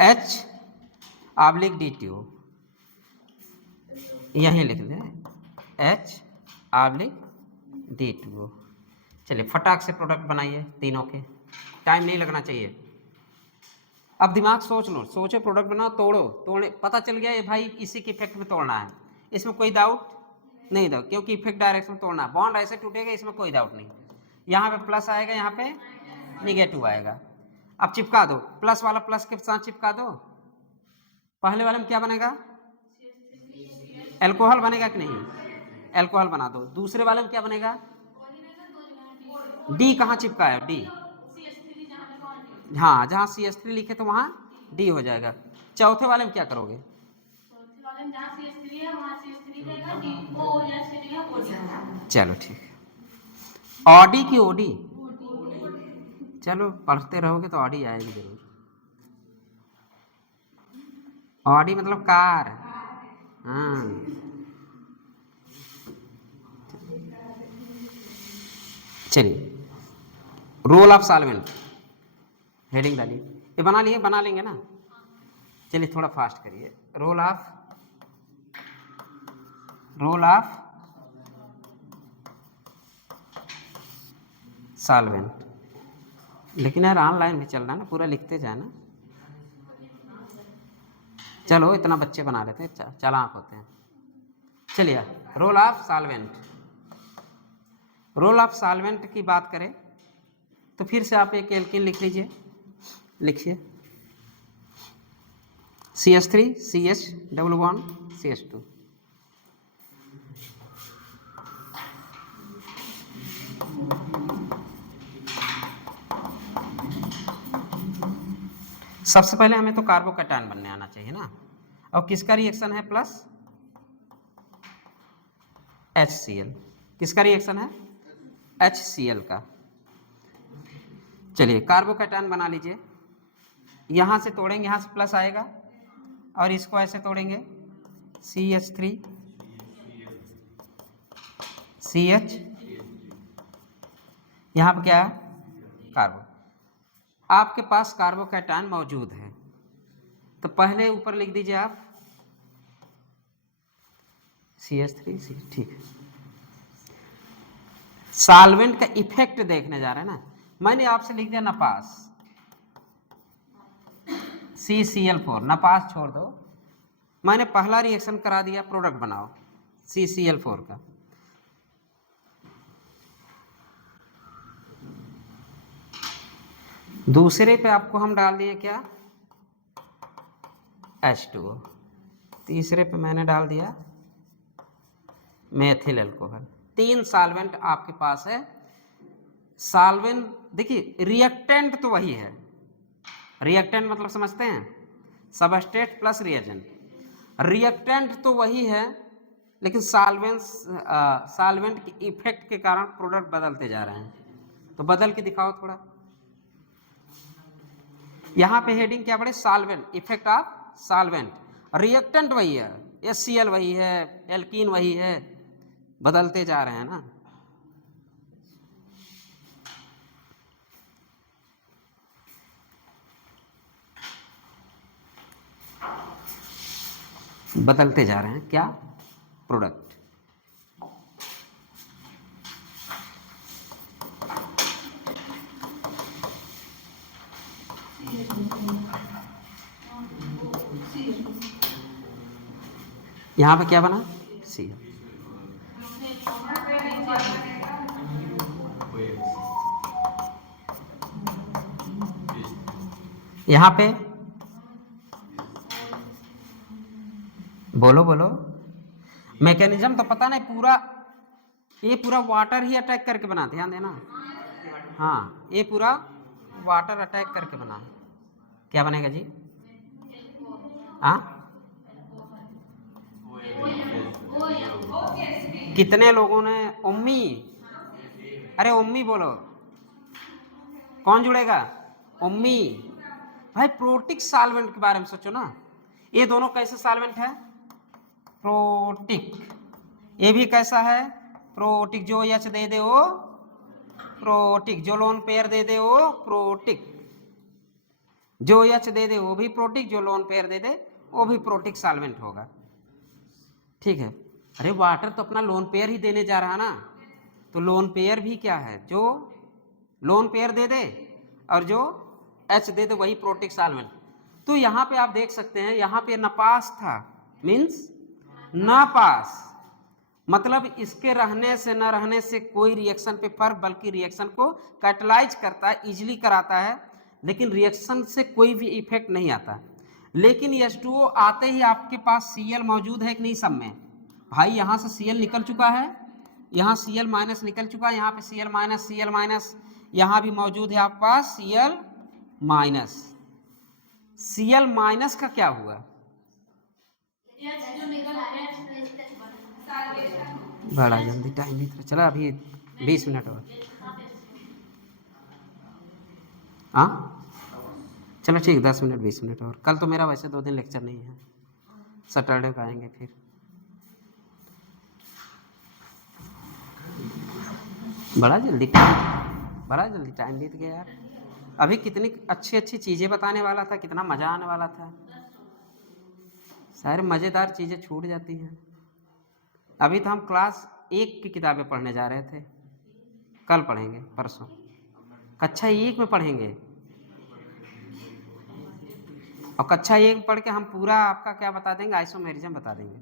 H ऑब्लिक D2O, यहीं लिख दें H ऑब्लिक D2O। चलिए फटाक से प्रोडक्ट बनाइए तीनों के, टाइम नहीं लगना चाहिए। अब दिमाग सोच लो, सोचो प्रोडक्ट बनाओ, तोड़े पता चल गया ये भाई इसी के इफेक्ट में तोड़ना है, इसमें कोई डाउट नहीं दो, क्योंकि इफेक्ट डायरेक्शन में तोड़ना है, बॉन्ड ऐसे टूटेगा, इसमें कोई डाउट नहीं। यहाँ पे प्लस आएगा, यहाँ पे निगेटिव आएगा। अब चिपका दो, प्लस वाला प्लस के साथ चिपका दो, पहले वाले में क्या बनेगा, एल्कोहल बनेगा कि नहीं, एल्कोहल बना दो। दूसरे वाले में क्या बनेगा, डी कहाँ चिपका है, डी, हाँ जहाँ CH3 लिखे तो वहाँ D हो जाएगा। चौथे वाले में क्या करोगे, चलो ठीक, ऑडी की ओडी, चलो पढ़ते रहोगे तो ऑडी आएगी जरूर। ऑडी मतलब कार, हाँ। चलिए रोल ऑफ सॉल्वेंट, हेडिंग डालिए, ये बना लेंगे ना। चलिए थोड़ा फास्ट करिए, रोल ऑफ सॉल्वेंट, लेकिन यार ऑनलाइन भी चल रहा है ना, पूरा लिखते जाना। चलो इतना बच्चे बना लेते हैं, चालाक होते हैं। चलिए रोल ऑफ सॉल्वेंट की बात करें तो फिर से आप एक एल्कीन लिख लीजिए, लिखिए CH3 CH double bond CH2, सबसे पहले हमें तो कार्बोकैटायन बनने आना चाहिए ना। और किसका रिएक्शन है, प्लस HCl, किसका रिएक्शन है, HCl का। चलिए कार्बोकैटायन बना लीजिए, यहाँ से तोड़ेंगे, यहाँ से प्लस आएगा, और इसको ऐसे तोड़ेंगे CH3 CH, यहाँ पर क्या है, कार्बो। आपके पास कार्बोकैटायन मौजूद है तो पहले ऊपर लिख दीजिए आप CH3 CH, ठीक है। सॉल्वेंट का इफेक्ट देखने जा रहे हैं ना, मैंने आपसे लिख दिया नपास, CCl4, नपास छोड़ दो, मैंने पहला रिएक्शन करा दिया, प्रोडक्ट बनाओ CCl4 का। दूसरे पे आपको हम डाल दिए क्या, H2O। तीसरे पे मैंने डाल दिया मेथिल अल्कोहल। 3 सॉल्वेंट आपके पास है। सॉल्वेंट देखिए, रिएक्टेंट तो वही है, रिएक्टेंट मतलब समझते हैं, सबस्ट्रेट प्लस रिएजेंट। रिएक्टेंट तो वही है, लेकिन सॉल्वेंट के इफेक्ट के कारण प्रोडक्ट बदलते जा रहे हैं। तो बदल के दिखाओ थोड़ा। यहाँ पे हेडिंग क्या पड़े, solvent, effect of solvent. Reactant वही है, HCl वही है, एल्कीन वही है, बदलते जा रहे हैं ना। बदलते जा रहे हैं क्या, प्रोडक्ट। यहाँ पे क्या बना, सी। यहाँ पे बोलो बोलो, मैकेनिज्म तो पता नहीं पूरा, ये पूरा वाटर ही अटैक करके बना, ध्यान देना। हाँ, ये पूरा वाटर अटैक करके बना। क्या बनेगा जी, हाँ कितने लोगों ने उम्मी, अरे उम्मी बोलो, कौन जुड़ेगा, उम्मी। भाई प्रोटिक सॉल्वेंट के बारे में सोचो ना, ये दोनों कैसे सॉल्वेंट है, प्रोटिक। ये भी कैसा है, प्रोटिक। जो H दे दे वो प्रोटिक, जो लोन पेयर दे दे वो प्रोटिक, जो H दे दे वो भी प्रोटिक, जो लोन पेयर दे दे वो भी प्रोटिक सॉल्वेंट होगा। ठीक है। अरे वाटर तो अपना लोन पेयर ही देने जा रहा ना, तो लोन पेयर भी क्या है, जो लोन पेयर दे दे और जो H दे दे वही प्रोटिक सॉल्वेंट। तो यहाँ पे आप देख सकते हैं, यहाँ पे नपास था, मीन्स नापास, मतलब इसके रहने से न रहने से कोई रिएक्शन पे फर्क, बल्कि रिएक्शन को कैटलाइज करता है, इजीली कराता है, लेकिन रिएक्शन से कोई भी इफेक्ट नहीं आता। लेकिन H2O आते ही आपके पास Cl मौजूद है कि नहीं सब में, भाई यहाँ से Cl निकल चुका है, यहाँ Cl माइनस निकल चुका है, यहाँ पे Cl माइनस, यहाँ भी मौजूद है आपके पास Cl माइनस। Cl माइनस का क्या हुआ, बड़ा जल्दी टाइम बीत रहा, चला अभी 20 मिनट और। हाँ चलो ठीक, 10 मिनट 20 मिनट और। कल तो मेरा वैसे 2 दिन लेक्चर नहीं है, सैटरडे को आएंगे फिर। बड़ा जल्दी टाइम बीत गया यार। अभी कितनी अच्छी अच्छी चीज़ें बताने वाला था, कितना मज़ा आने वाला था, सारे मज़ेदार चीज़ें छूट जाती हैं। अभी तो हम क्लास 1 की किताबें पढ़ने जा रहे थे, कल पढ़ेंगे, परसों कक्षा 1 में पढ़ेंगे, और कक्षा 1 पढ़ के हम पूरा आपका क्या बता देंगे, आइसोमेरिज्म बता देंगे।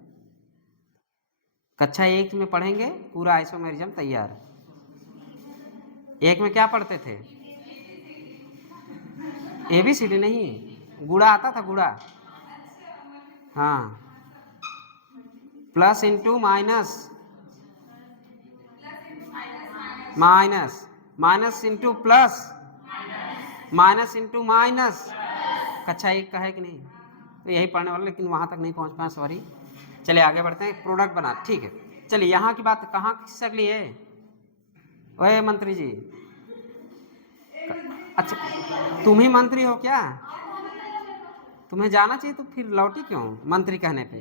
कक्षा 1 में पढ़ेंगे पूरा आइसोमेरिज्म तैयार। 1 में क्या पढ़ते थे, ABCD नहीं, गुणा आता था, गुणा। हाँ, plus into minus, minus, minus into plus, minus into minus. कक्षा 1 का है कि नहीं, तो यही पढ़ने वाला, लेकिन वहाँ तक नहीं पहुँच पाया, सॉरी। चलिए आगे बढ़ते हैं, प्रोडक्ट बना, ठीक है। चलिए यहाँ की बात कहाँ किससे अगली है, ओए मंत्री जी, अच्छा तुम ही मंत्री हो क्या, तुम्हें जाना चाहिए, तो फिर लौटी क्यों मंत्री कहने पे,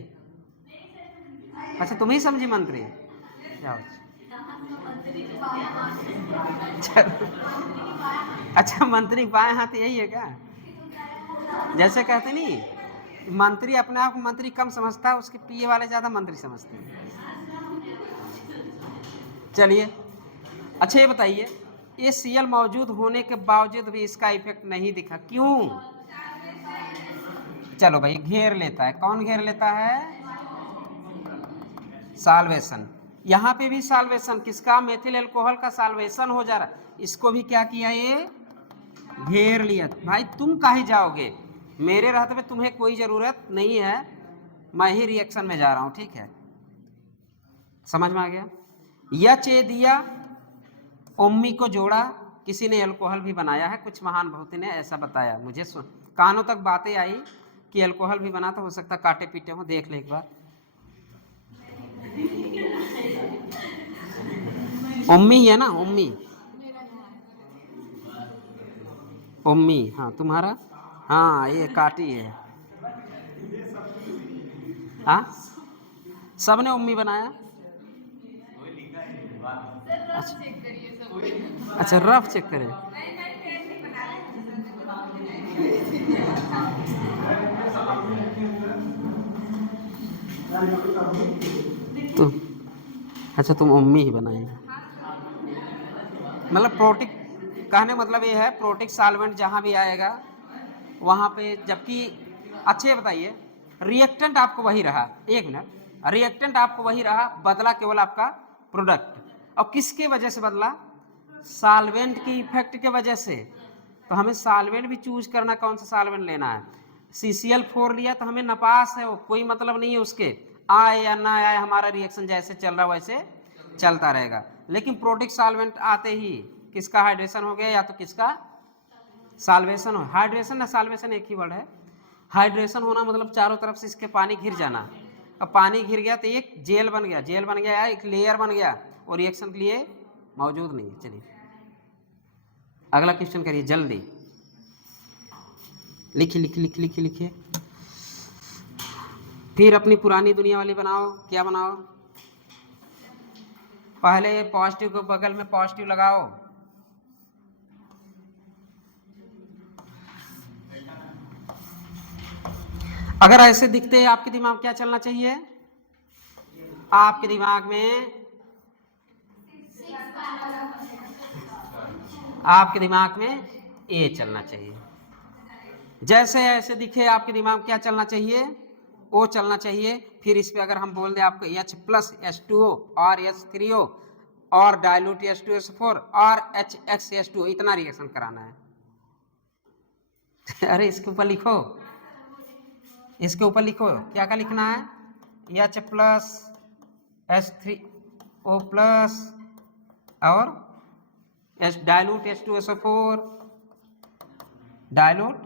अच्छा तुम ही समझी मंत्री, जाओ। अच्छा मंत्री बाएं हाथ यही है क्या, जैसे कहते नहीं, मंत्री अपने आप को मंत्री कम समझता है, उसके पीए वाले ज्यादा मंत्री समझते हैं। चलिए अच्छा ये बताइए, ये Cl मौजूद होने के बावजूद भी इसका इफेक्ट नहीं दिखा, क्यों, चलो भाई घेर लेता है, कौन घेर लेता है, साल्वेशन। यहाँ पे भी साल्वेशन किसका, मेथिल अल्कोहल का साल्वेशन हो जा रहा है, इसको भी क्या किया, ये घेर लिया। भाई तुम काहे जाओगे, मेरे रहते में तुम्हें कोई ज़रूरत नहीं है, मैं ही रिएक्शन में जा रहा हूँ, ठीक है, समझ में आ गया। यचे दिया, उम्मी को जोड़ा, किसी ने अल्कोहल भी बनाया है, कुछ महान बहुती ने ऐसा बताया, मुझे कानों तक बातें आई कि अल्कोहल भी बना, तो हो सकता काटे पीटे हो, देख ले एक बार। उम्मी है ना, उम्मी, उम्मी, हाँ तुम्हारा, हाँ ये काटी है, हाँ सबने उम्मी बनाया। अच्छा, अच्छा रफ चेक करें। तो अच्छा तुम उम्मी ही बनाए, मतलब प्रोटिक, कहने मतलब ये है प्रोटिक सॉल्वेंट जहाँ भी आएगा वहाँ पे, जबकि अच्छे बताइए, रिएक्टेंट आपको वही रहा, एक मिनट, रिएक्टेंट आपको वही रहा, बदला केवल आपका प्रोडक्ट। और किसके वजह से बदला, सॉल्वेंट की इफेक्ट के वजह से। तो हमें सॉल्वेंट भी चूज करना, कौन सा सॉल्वेंट लेना है। CCl4 लिया तो हमें नपास है, वो कोई मतलब नहीं है उसके, आए या ना आए, हमारा रिएक्शन जैसे चल रहा वैसे चलता रहेगा। लेकिन प्रोटिक सॉल्वेंट आते ही किसका हाइड्रेशन हो गया, या तो किसका साल्वेशन हो। हाइड्रेशन या साल्वेशन एक ही वर्ड है। हाइड्रेशन होना मतलब चारों तरफ से इसके पानी घिर जाना। अब पानी घिर गया तो एक जेल बन गया, जेल बन गया, एक लेयर बन गया, और रिएक्शन के लिए मौजूद नहीं है। चलिए अगला क्वेश्चन करिए जल्दी, लिखिए लिखिए लिखिए लिखिए लिखिए। फिर अपनी पुरानी दुनिया वाली बनाओ, क्या बनाओ, पहले पॉजिटिव को बगल में पॉजिटिव लगाओ, अगर ऐसे दिखते हैं आपके दिमाग क्या चलना चाहिए, आपके दिमाग में, आपके दिमाग में ए चलना चाहिए। जैसे ऐसे दिखे आपके दिमाग में क्या चलना चाहिए, ओ चलना चाहिए। फिर इस पे अगर हम बोल दें आपको H+H2O और H3O और डाइल्यूट H2SO4 और HXH2O, इतना रिएक्शन कराना है। अरे इसके ऊपर लिखो, इसके ऊपर लिखो, क्या क्या लिखना है, H+H3O+ और डाइल्यूट H2SO4, डाइल्यूट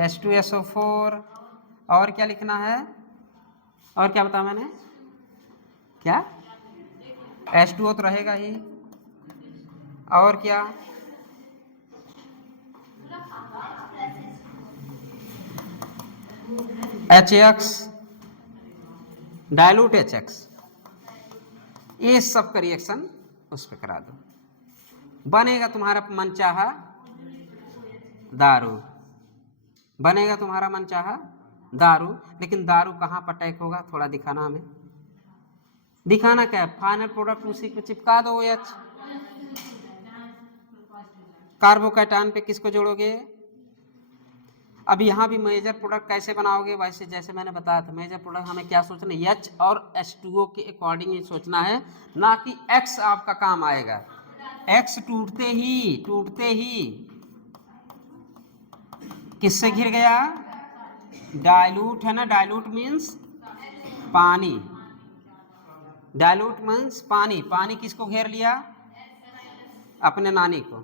H2SO4, और क्या लिखना है, और क्या बताया मैंने, क्या H2O तो रहेगा ही, और क्या, HX, डाइल्यूट HX, ये सब का रिएक्शन उस पर करा दो, बनेगा तुम्हारा मनचाहा दारू, बनेगा तुम्हारा मनचाहा दारू। लेकिन दारू कहाँ पर अटैक होगा, थोड़ा दिखाना हमें, दिखाना क्या है, फाइनल प्रोडक्ट उसी को चिपका दो, OH, कार्बोकैटायन पे किसको जोड़ोगे। अब यहाँ भी मेजर प्रोडक्ट कैसे बनाओगे, वैसे जैसे मैंने बताया था, मेजर प्रोडक्ट हमें क्या सोचना है, H और H2O के अकॉर्डिंग ही सोचना है, ना कि X आपका काम आएगा। X टूटते ही किससे घिर गया, डाइल्यूट है ना, डाइल्यूट मीन्स पानी, डाइल्यूट मीन्स पानी, पानी किसको घेर लिया, अपने नानी को।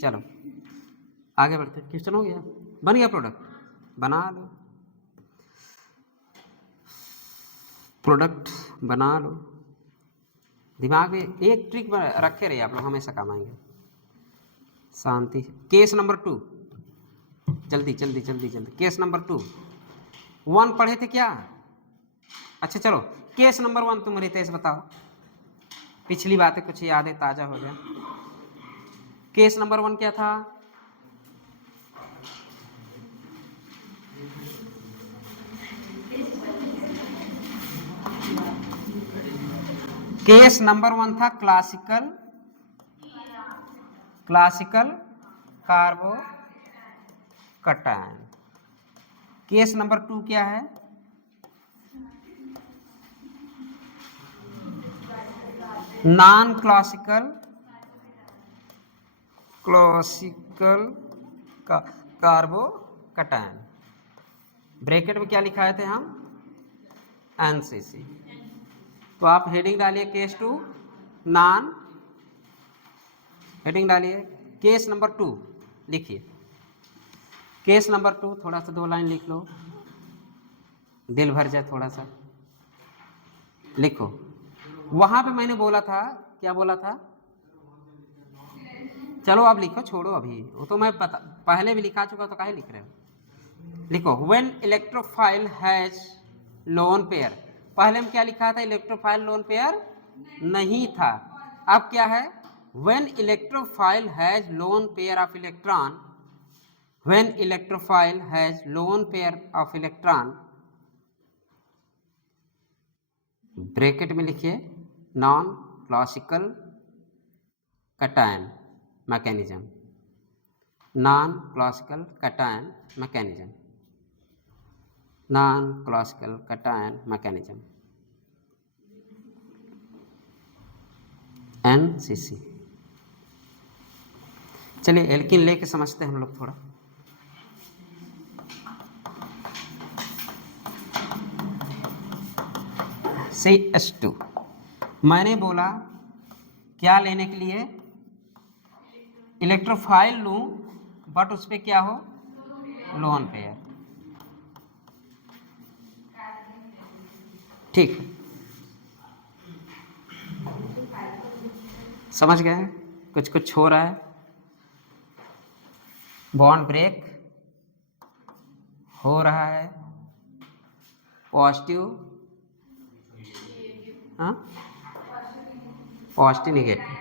चलो आगे बढ़ते, क्वेश्चन हो गया, बन गया प्रोडक्ट, बना लो प्रोडक्ट, बना लो। दिमाग में एक ट्रिक रखे रहिए आप लोग, हमेशा काम आएंगे। शांति, केस नंबर 2, जल्दी जल्दी जल्दी जल्दी, केस नंबर 2, 1 पढ़े थे क्या, अच्छा चलो केस नंबर 1 तुम रितेश बताओ, पिछली बातें कुछ यादें ताजा हो जाए। केस नंबर 1 क्या था, केस नंबर 1 था क्लासिकल कार्बोकैटायन। केस नंबर 2 क्या है, नॉन क्लासिकल कार्बोकैटायन। ब्रैकेट में क्या लिखाए थे हम? NCC। तो आप हेडिंग डालिए केस 2 नॉन, हेडिंग डालिए केस नंबर 2 लिखिए। केस नंबर 2 थोड़ा सा 2 लाइन लिख लो, दिल भर जाए थोड़ा सा लिखो। वहां पे मैंने बोला था, क्या बोला था? चलो आप लिखो, छोड़ो अभी, वो तो मैं पहले भी लिखा चुका, तो काहे लिख रहे हो? लिखो when electrophile has lone pair. पहले हम क्या लिखा था? इलेक्ट्रोफाइल लोन पेयर नहीं था। अब क्या है? When electrophile has lone pair of electron, when electrophile has lone pair of electron, bracket में लिखिए non classical cation mechanism, non classical cation mechanism, non classical cation mechanism, NCC। चलिए alkene लेके समझते हैं हम लोग थोड़ा। CH2 मैंने बोला क्या लेने के लिए? इलेक्ट्रोफाइल लूं बट उस पर क्या हो? Lone pair. ठीक, समझ गए? कुछ कुछ हो रहा है, बॉन्ड ब्रेक हो रहा है, पॉजिटिव, हाँ पॉजिटिव निगेटिव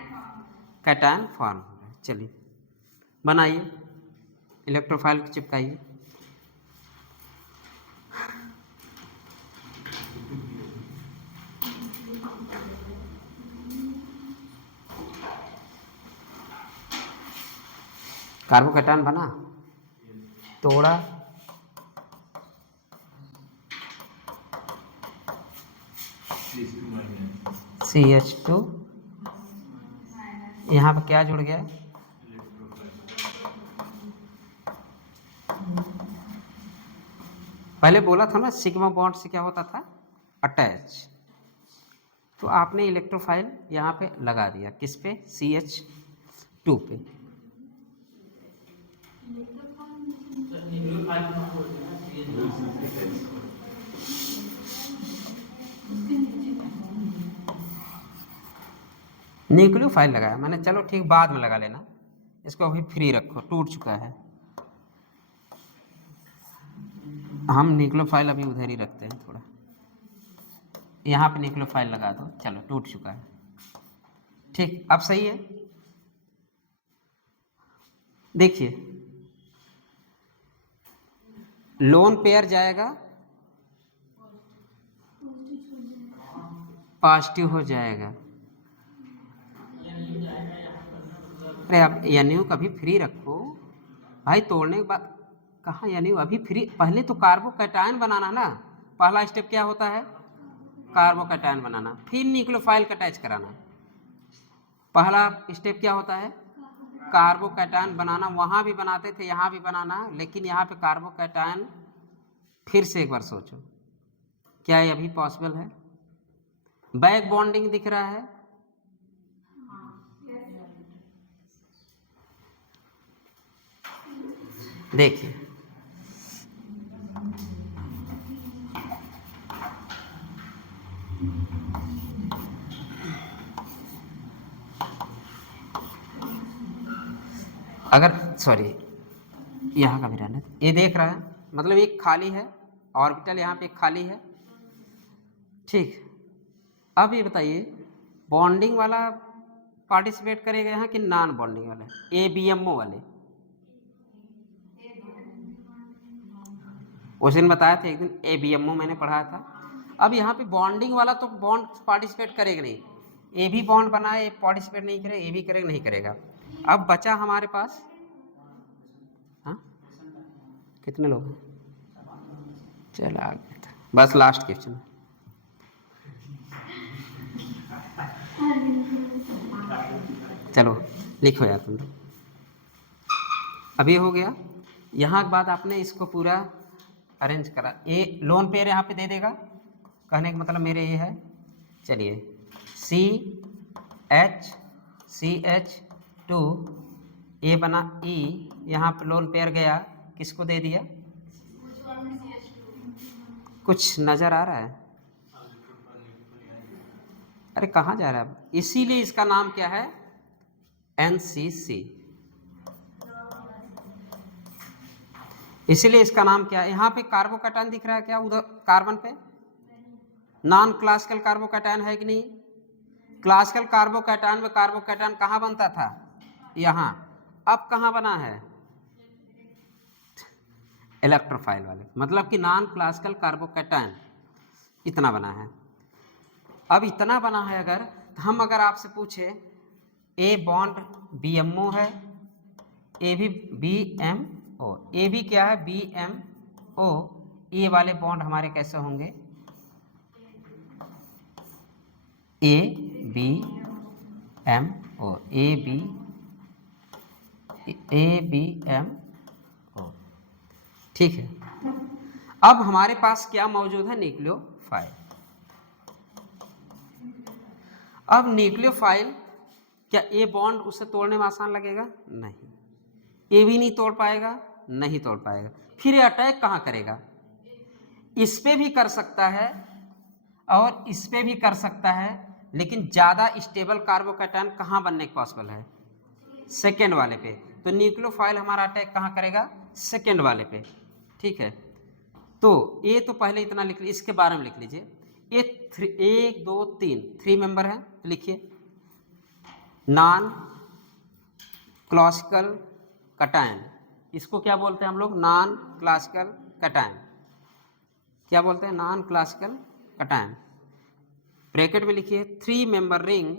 कैटायन फॉर्म हो रहा है। चलिए बनाइए, इलेक्ट्रोफाइल को चिपकाइए। कार्बोकैटायन बना, तोड़ा, CH2, यहाँ पर क्या जुड़ गया? पहले बोला था ना सिग्मा बॉन्ड से क्या होता था? अटैच। तो आपने इलेक्ट्रोफाइल यहाँ पे लगा दिया, किस पे? CH2 पे। न्यूक्लियोफाइल लगाया मैंने, चलो ठीक, बाद में लगा लेना, इसको अभी फ्री रखो, टूट चुका है। हम न्यूक्लियोफाइल अभी उधर ही रखते हैं थोड़ा, यहाँ पे न्यूक्लियोफाइल लगा दो, चलो टूट चुका है। ठीक, अब सही है। देखिए लोन पेयर जाएगा, पॉजिटिव हो जाएगा। अरे आप NU कभी फ्री रखो भाई, तोड़ने के बाद कहाँ NU अभी फ्री? पहले तो कार्बोकैटायन बनाना ना, पहला स्टेप क्या होता है? कार्बोकैटायन बनाना, फिर न्यूक्लियोफाइल का अटैच कराना। पहला स्टेप क्या होता है? कार्बोकैटायन बनाना। वहाँ भी बनाते थे, यहाँ भी बनाना, लेकिन यहाँ पे कार्बोकैटायन। फिर से एक बार सोचो, क्या ये अभी पॉसिबल है? बैक बॉन्डिंग दिख रहा है, देखिए अगर सॉरी यहाँ का भी रहना, ये देख रहा है, मतलब एक खाली है ऑर्बिटल, यहाँ पे एक खाली है। ठीक, अब ये बताइए बॉन्डिंग वाला पार्टिसिपेट करेगा यहाँ कि नॉन बॉन्डिंग वाला? ABMO वाले उस दिन बताया था, एक दिन ABMO मैंने पढ़ाया था। अब यहाँ पे बॉन्डिंग वाला तो बॉन्ड पार्टिसिपेट करेगा नहीं, ए भी बॉन्ड बनाए, पार्टिसिपेट नहीं करेगा, ए भी करेगा नहीं करेगा। अब बचा हमारे पास, हाँ कितने लोग हैं? चल आ गया था, बस लास्ट क्वेश्चन। चलो लिखो यार तुम लोग, अभी हो गया। यहाँ के बाद आपने इसको पूरा अरेंज करा। ए लोन पेयर यहाँ पे दे देगा, कहने का मतलब मेरे ये है। चलिए CH2 ए बना E, यहाँ पे लोन पेयर गया, किसको दे दिया? कुछ नज़र आ रहा है? अरे कहाँ जा रहा है? इसीलिए इसका नाम क्या है? NCC। इसीलिए इसका नाम क्या है? यहाँ पे कार्बोकैटायन दिख रहा है क्या उधर कार्बन पे? नॉन क्लासिकल कार्बोकैटायन है कि नहीं? क्लासिकल कार्बोकैटायन में कार्बोकैटायन कहाँ बनता था? यहाँ। अब कहाँ बना है? इलेक्ट्रोफाइल वाले, मतलब कि नॉन क्लासिकल कार्बोकैटायन इतना बना है। अब इतना बना है, अगर हम अगर आपसे पूछे ए बॉन्ड BMO है, ए भी BMO, ए भी क्या है? BMO, ए वाले बॉन्ड हमारे कैसे होंगे? ABMO, ABMO, ठीक है। अब हमारे पास क्या मौजूद है? न्यूक्लियोफाइल। अब न्यूक्लियोफाइल, क्या ए बॉन्ड उसे तोड़ने में आसान लगेगा? नहीं। ए भी नहीं तोड़ पाएगा, नहीं तोड़ पाएगा। फिर ये अटैक कहाँ करेगा? इस पे भी कर सकता है और इस पे भी कर सकता है, लेकिन ज़्यादा स्टेबल कार्बोकैटायन कहाँ बनने के पॉसिबल है? सेकेंड वाले पे। तो न्यूक्लियोफाइल हमारा अटैक कहाँ करेगा? सेकेंड वाले पे, ठीक है। तो ये तो पहले इतना लिख लीजिए, इसके बारे में लिख लीजिए। ये 1 2 3 मेंबर है, लिखिए। नॉन क्लासिकल कैटायन, इसको क्या बोलते हैं हम लोग? Non classical cation. क्या बोलते हैं? Non classical cation. ब्रैकेट में लिखिए 3 मेंबर रिंग।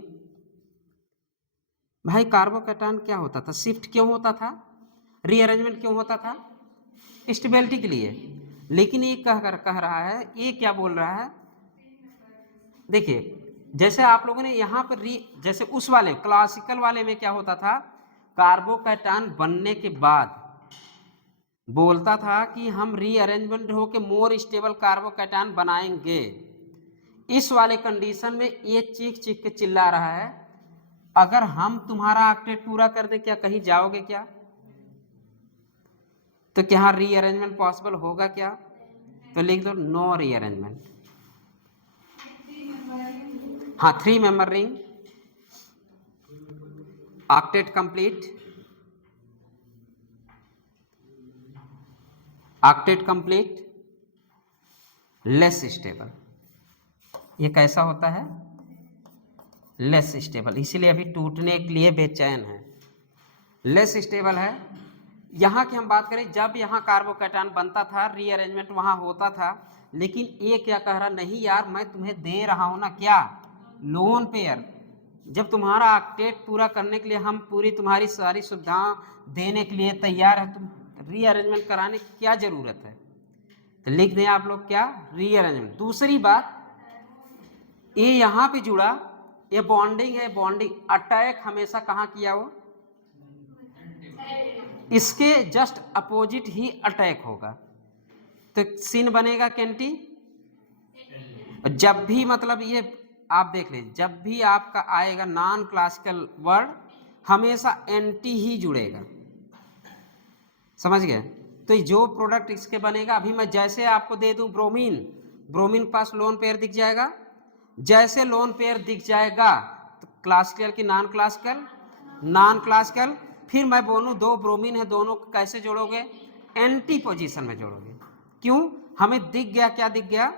भाई कार्बोकैटायन क्या होता था? शिफ्ट क्यों होता था? रीअरेंजमेंट क्यों होता था? स्टेबिलिटी के लिए। लेकिन ये कह रहा है, ये क्या बोल रहा है? देखिए, जैसे आप लोगों ने यहाँ पर जैसे उस वाले क्लासिकल वाले में क्या होता था? कार्बोकैटायन बनने के बाद बोलता था कि हम रीअरेंजमेंट होके मोर स्टेबल कार्बोकैटायन बनाएंगे। इस वाले कंडीशन में ये चीख चीख के चिल्ला रहा है, अगर हम तुम्हारा ऑक्टेट पूरा कर दें, क्या कहीं जाओगे क्या? तो क्या रीअरेंजमेंट पॉसिबल होगा क्या? तो लिख दो नो रीअरेंजमेंट। हाँ, 3 member ring, octet complete, octet complete, less stable. ये कैसा होता है? लेस स्टेबल, इसीलिए अभी टूटने के लिए बेचैन है। लेस स्टेबल है। यहाँ की हम बात करें, जब यहाँ कार्बोकैटायन बनता था, रीअरेंजमेंट वहाँ होता था, लेकिन ये क्या कह रहा? नहीं यार, मैं तुम्हें दे रहा हूँ ना क्या? Lone pair. जब तुम्हारा ऑक्टेट पूरा करने के लिए हम पूरी तुम्हारी सारी सुविधाएं देने के लिए तैयार है, तुम रीअरेंजमेंट कराने की क्या जरूरत है? तो लिख दें आप लोग क्या? रीअरेंजमेंट। दूसरी बात, ये यहाँ पे जुड़ा, ये बॉन्डिंग है, बॉन्डिंग। अटैक हमेशा कहाँ किया? वो इसके जस्ट अपोजिट ही अटैक होगा। तो सिन बनेगा कैंटी। जब भी मतलब ये आप देख लीजिए, जब भी आपका आएगा नॉन क्लासिकल वर्ड, हमेशा एंटी ही जुड़ेगा। समझ गए? तो जो प्रोडक्ट इसके बनेगा, अभी मैं जैसे आपको दे दूं ब्रोमीन, ब्रोमीन के पास लोन पेयर दिख जाएगा। जैसे लोन पेयर दिख जाएगा तो क्लासिकल की नॉन क्लासिकल, नॉन क्लासिकल, फिर मैं बोलूं 2 ब्रोमीन है, दोनों को कैसे जोड़ोगे? एंटी पोजीशन में जोड़ोगे। क्यों? हमें दिख गया, क्या दिख गया?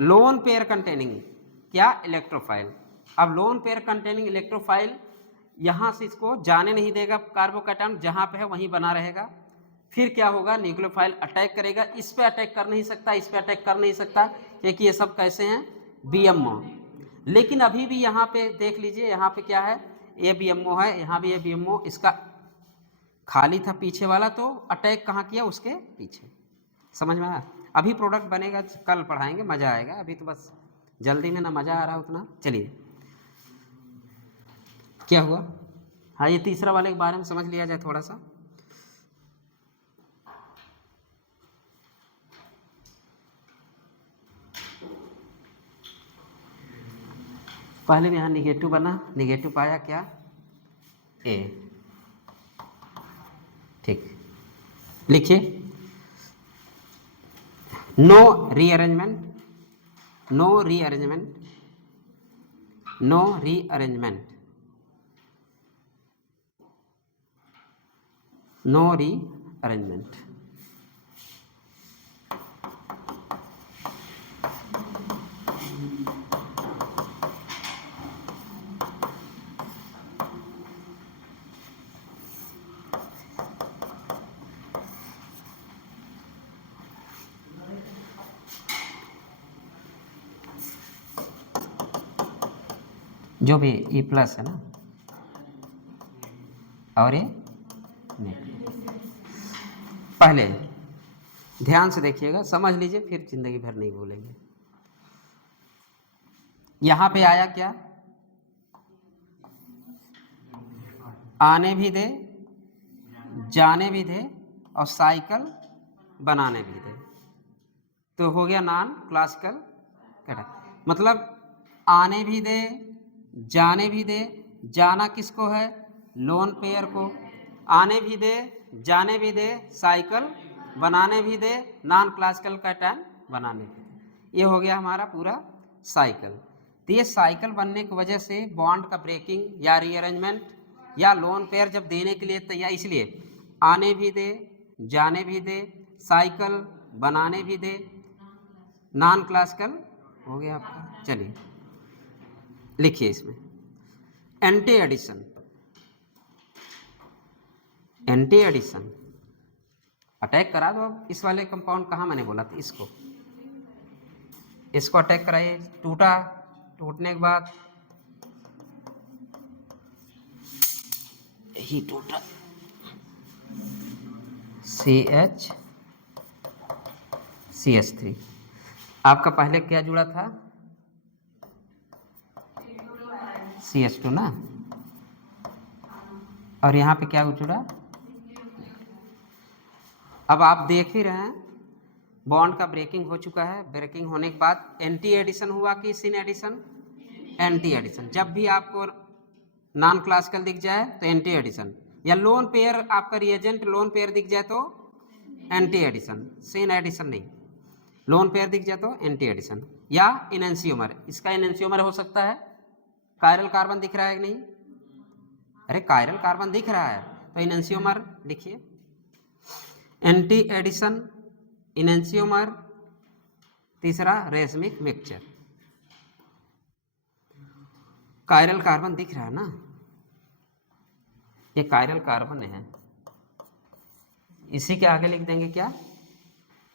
लोन पेयर कंटेनिंग क्या? इलेक्ट्रोफाइल। अब लोन पेयर कंटेनिंग इलेक्ट्रोफाइल यहाँ से इसको जाने नहीं देगा, कार्बोकैटायन जहाँ पे है वहीं बना रहेगा। फिर क्या होगा? न्यूक्लियोफाइल अटैक करेगा। इस पे अटैक कर नहीं सकता, इस पे अटैक कर नहीं सकता, क्योंकि ये सब कैसे हैं? BMO। लेकिन अभी भी यहाँ पे देख लीजिए, यहाँ पे क्या है? ये BMO है, यहाँ भी ये BMO, इसका खाली था पीछे वाला, तो अटैक कहाँ किया? उसके पीछे। समझ में आया? अभी प्रोडक्ट बनेगा, कल पढ़ाएंगे, मज़ा आएगा। अभी तो बस जल्दी में ना मज़ा आ रहा उतना। चलिए, क्या हुआ? हाँ, ये तीसरा वाले के बारे में समझ लिया जाए थोड़ा सा। पहले में यहाँ निगेटिव बना, निगेटिव पाया क्या, ए। ठीक, लिखिए no rearrangement, no rearrangement, no rearrangement, no rearrangement. जो भी ई प्लस है ना, और ये नेगेटिव। पहले ध्यान से देखिएगा, समझ लीजिए, फिर जिंदगी भर नहीं भूलेंगे। यहां पे आया क्या, आने भी दे, जाने भी दे, और साइकिल बनाने भी दे, तो हो गया नॉन क्लासिकल कैटेगरी। मतलब आने भी दे, जाने भी दे, जाना किसको है, लोन पेयर को, आने भी दे, जाने भी दे, साइकिल बनाने भी दे, नॉन क्लासिकल कैटन बनाने भी दे। ये हो गया हमारा पूरा साइकिल। तो ये साइकिल बनने की वजह से बॉन्ड का ब्रेकिंग या रीअरेंजमेंट या लोन पेयर जब देने के लिए तैयार, इसलिए आने भी दे, जाने भी दे, साइकिल बनाने भी दे, नॉन क्लासिकल हो गया आपका। चलिए लिखिए इसमें anti addition, anti addition attack करा दो। अब इस वाले कंपाउंड कहाँ मैंने बोला था, इसको अटैक कराइए, टूटा, टूटने के बाद ही टूटा, CH3। आपका पहले क्या जुड़ा था, CH2 ना, और यहाँ पे क्या जुड़ा। अब आप देख ही रहे हैं बॉन्ड का ब्रेकिंग हो चुका है। ब्रेकिंग होने के बाद एंटी एडिशन हुआ कि सिन एडिशन, एंटी एडिशन। जब भी आपको नॉन क्लासिकल दिख जाए तो एंटी एडिशन, या लोन पेयर आपका रिएजेंट लोन पेयर दिख जाए तो एंटी एडिशन, सिन एडिशन नहीं। लोन पेयर दिख जाए तो एंटी एडिशन, या इनेंशियोमर। इसका इनेंशियोमर हो सकता है, कायरल कार्बन दिख रहा है कि नहीं, अरे कायरल कार्बन दिख रहा है तो इनेंशियोमर लिखिए, एंटी एडिशन, इनेंशियोमर, तीसरा रेशमिक मिक्सचर। कायरल कार्बन दिख रहा है ना, ये कायरल कार्बन है, इसी के आगे लिख देंगे क्या,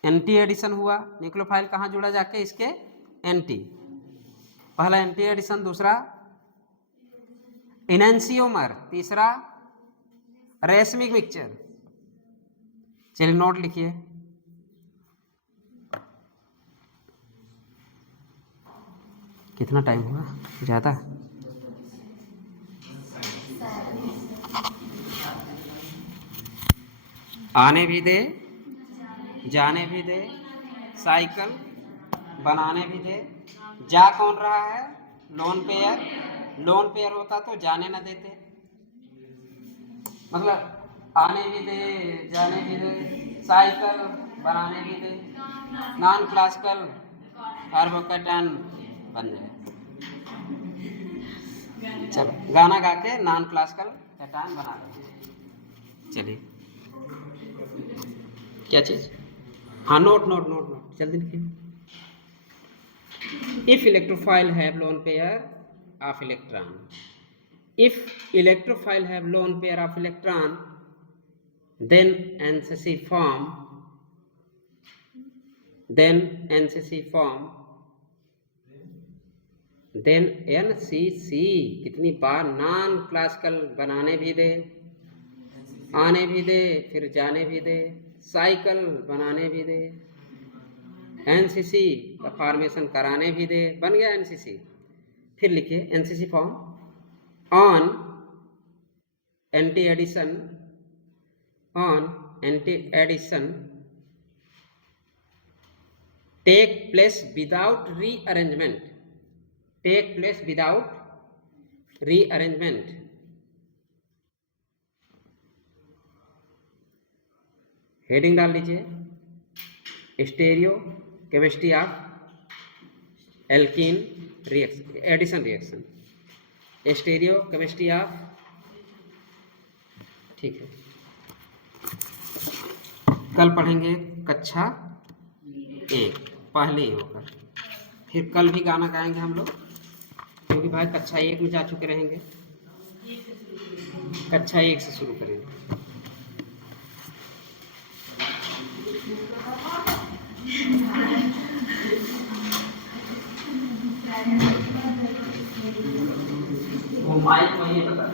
एंटी एडिशन हुआ। न्यूक्लियोफाइल कहाँ जुड़ा जाके, इसके एंटी, पहला एंटी एडिशन, दूसरा इनेंशियोमर, तीसरा रेशमिक मिक्सचर। चलिए नोट लिखिए, कितना टाइम हुआ, ज़्यादा, आने भी दे, जाने भी दे, साइकिल बनाने भी दे। जा कौन रहा है, लोन पेयर, लोन पेयर होता तो जाने ना देते, मतलब आने भी दे, जाने भी दे, साइकिल बनाने भी दे, नॉन क्लासिकल कार्बोकैटायन बन जाए। चलो गाना गा के नॉन क्लासिकल कैटायन बना देंगे। चलिए क्या चीज़, हाँ नोट नोट नोट नोट जल्दी लिखिए। If electrophile have lone pair of electron, if electrophile have lone pair of electron, then NCC form, then NCC form, then NCC कितनी बार, नॉन क्लासिकल बनाने भी दे, आने भी दे, फिर जाने भी दे, साइकिल बनाने भी दे, एनसीसी का फॉर्मेशन कराने भी दे, बन गया एनसीसी। फिर लिखिए NCC form on anti addition, on anti addition take place without rearrangement, take place without rearrangement, heading डाल लीजिए stereochemistry of alkene reaction, addition reaction, stereochemistry of, ठीक है। कल पढ़ेंगे कक्षा 1 पहले ही होकर, फिर कल भी गाना गाएंगे हम लोग, क्योंकि भाई कक्षा 1 में जा चुके रहेंगे, कक्षा 1 से शुरू करेंगे। वो माइक वही बता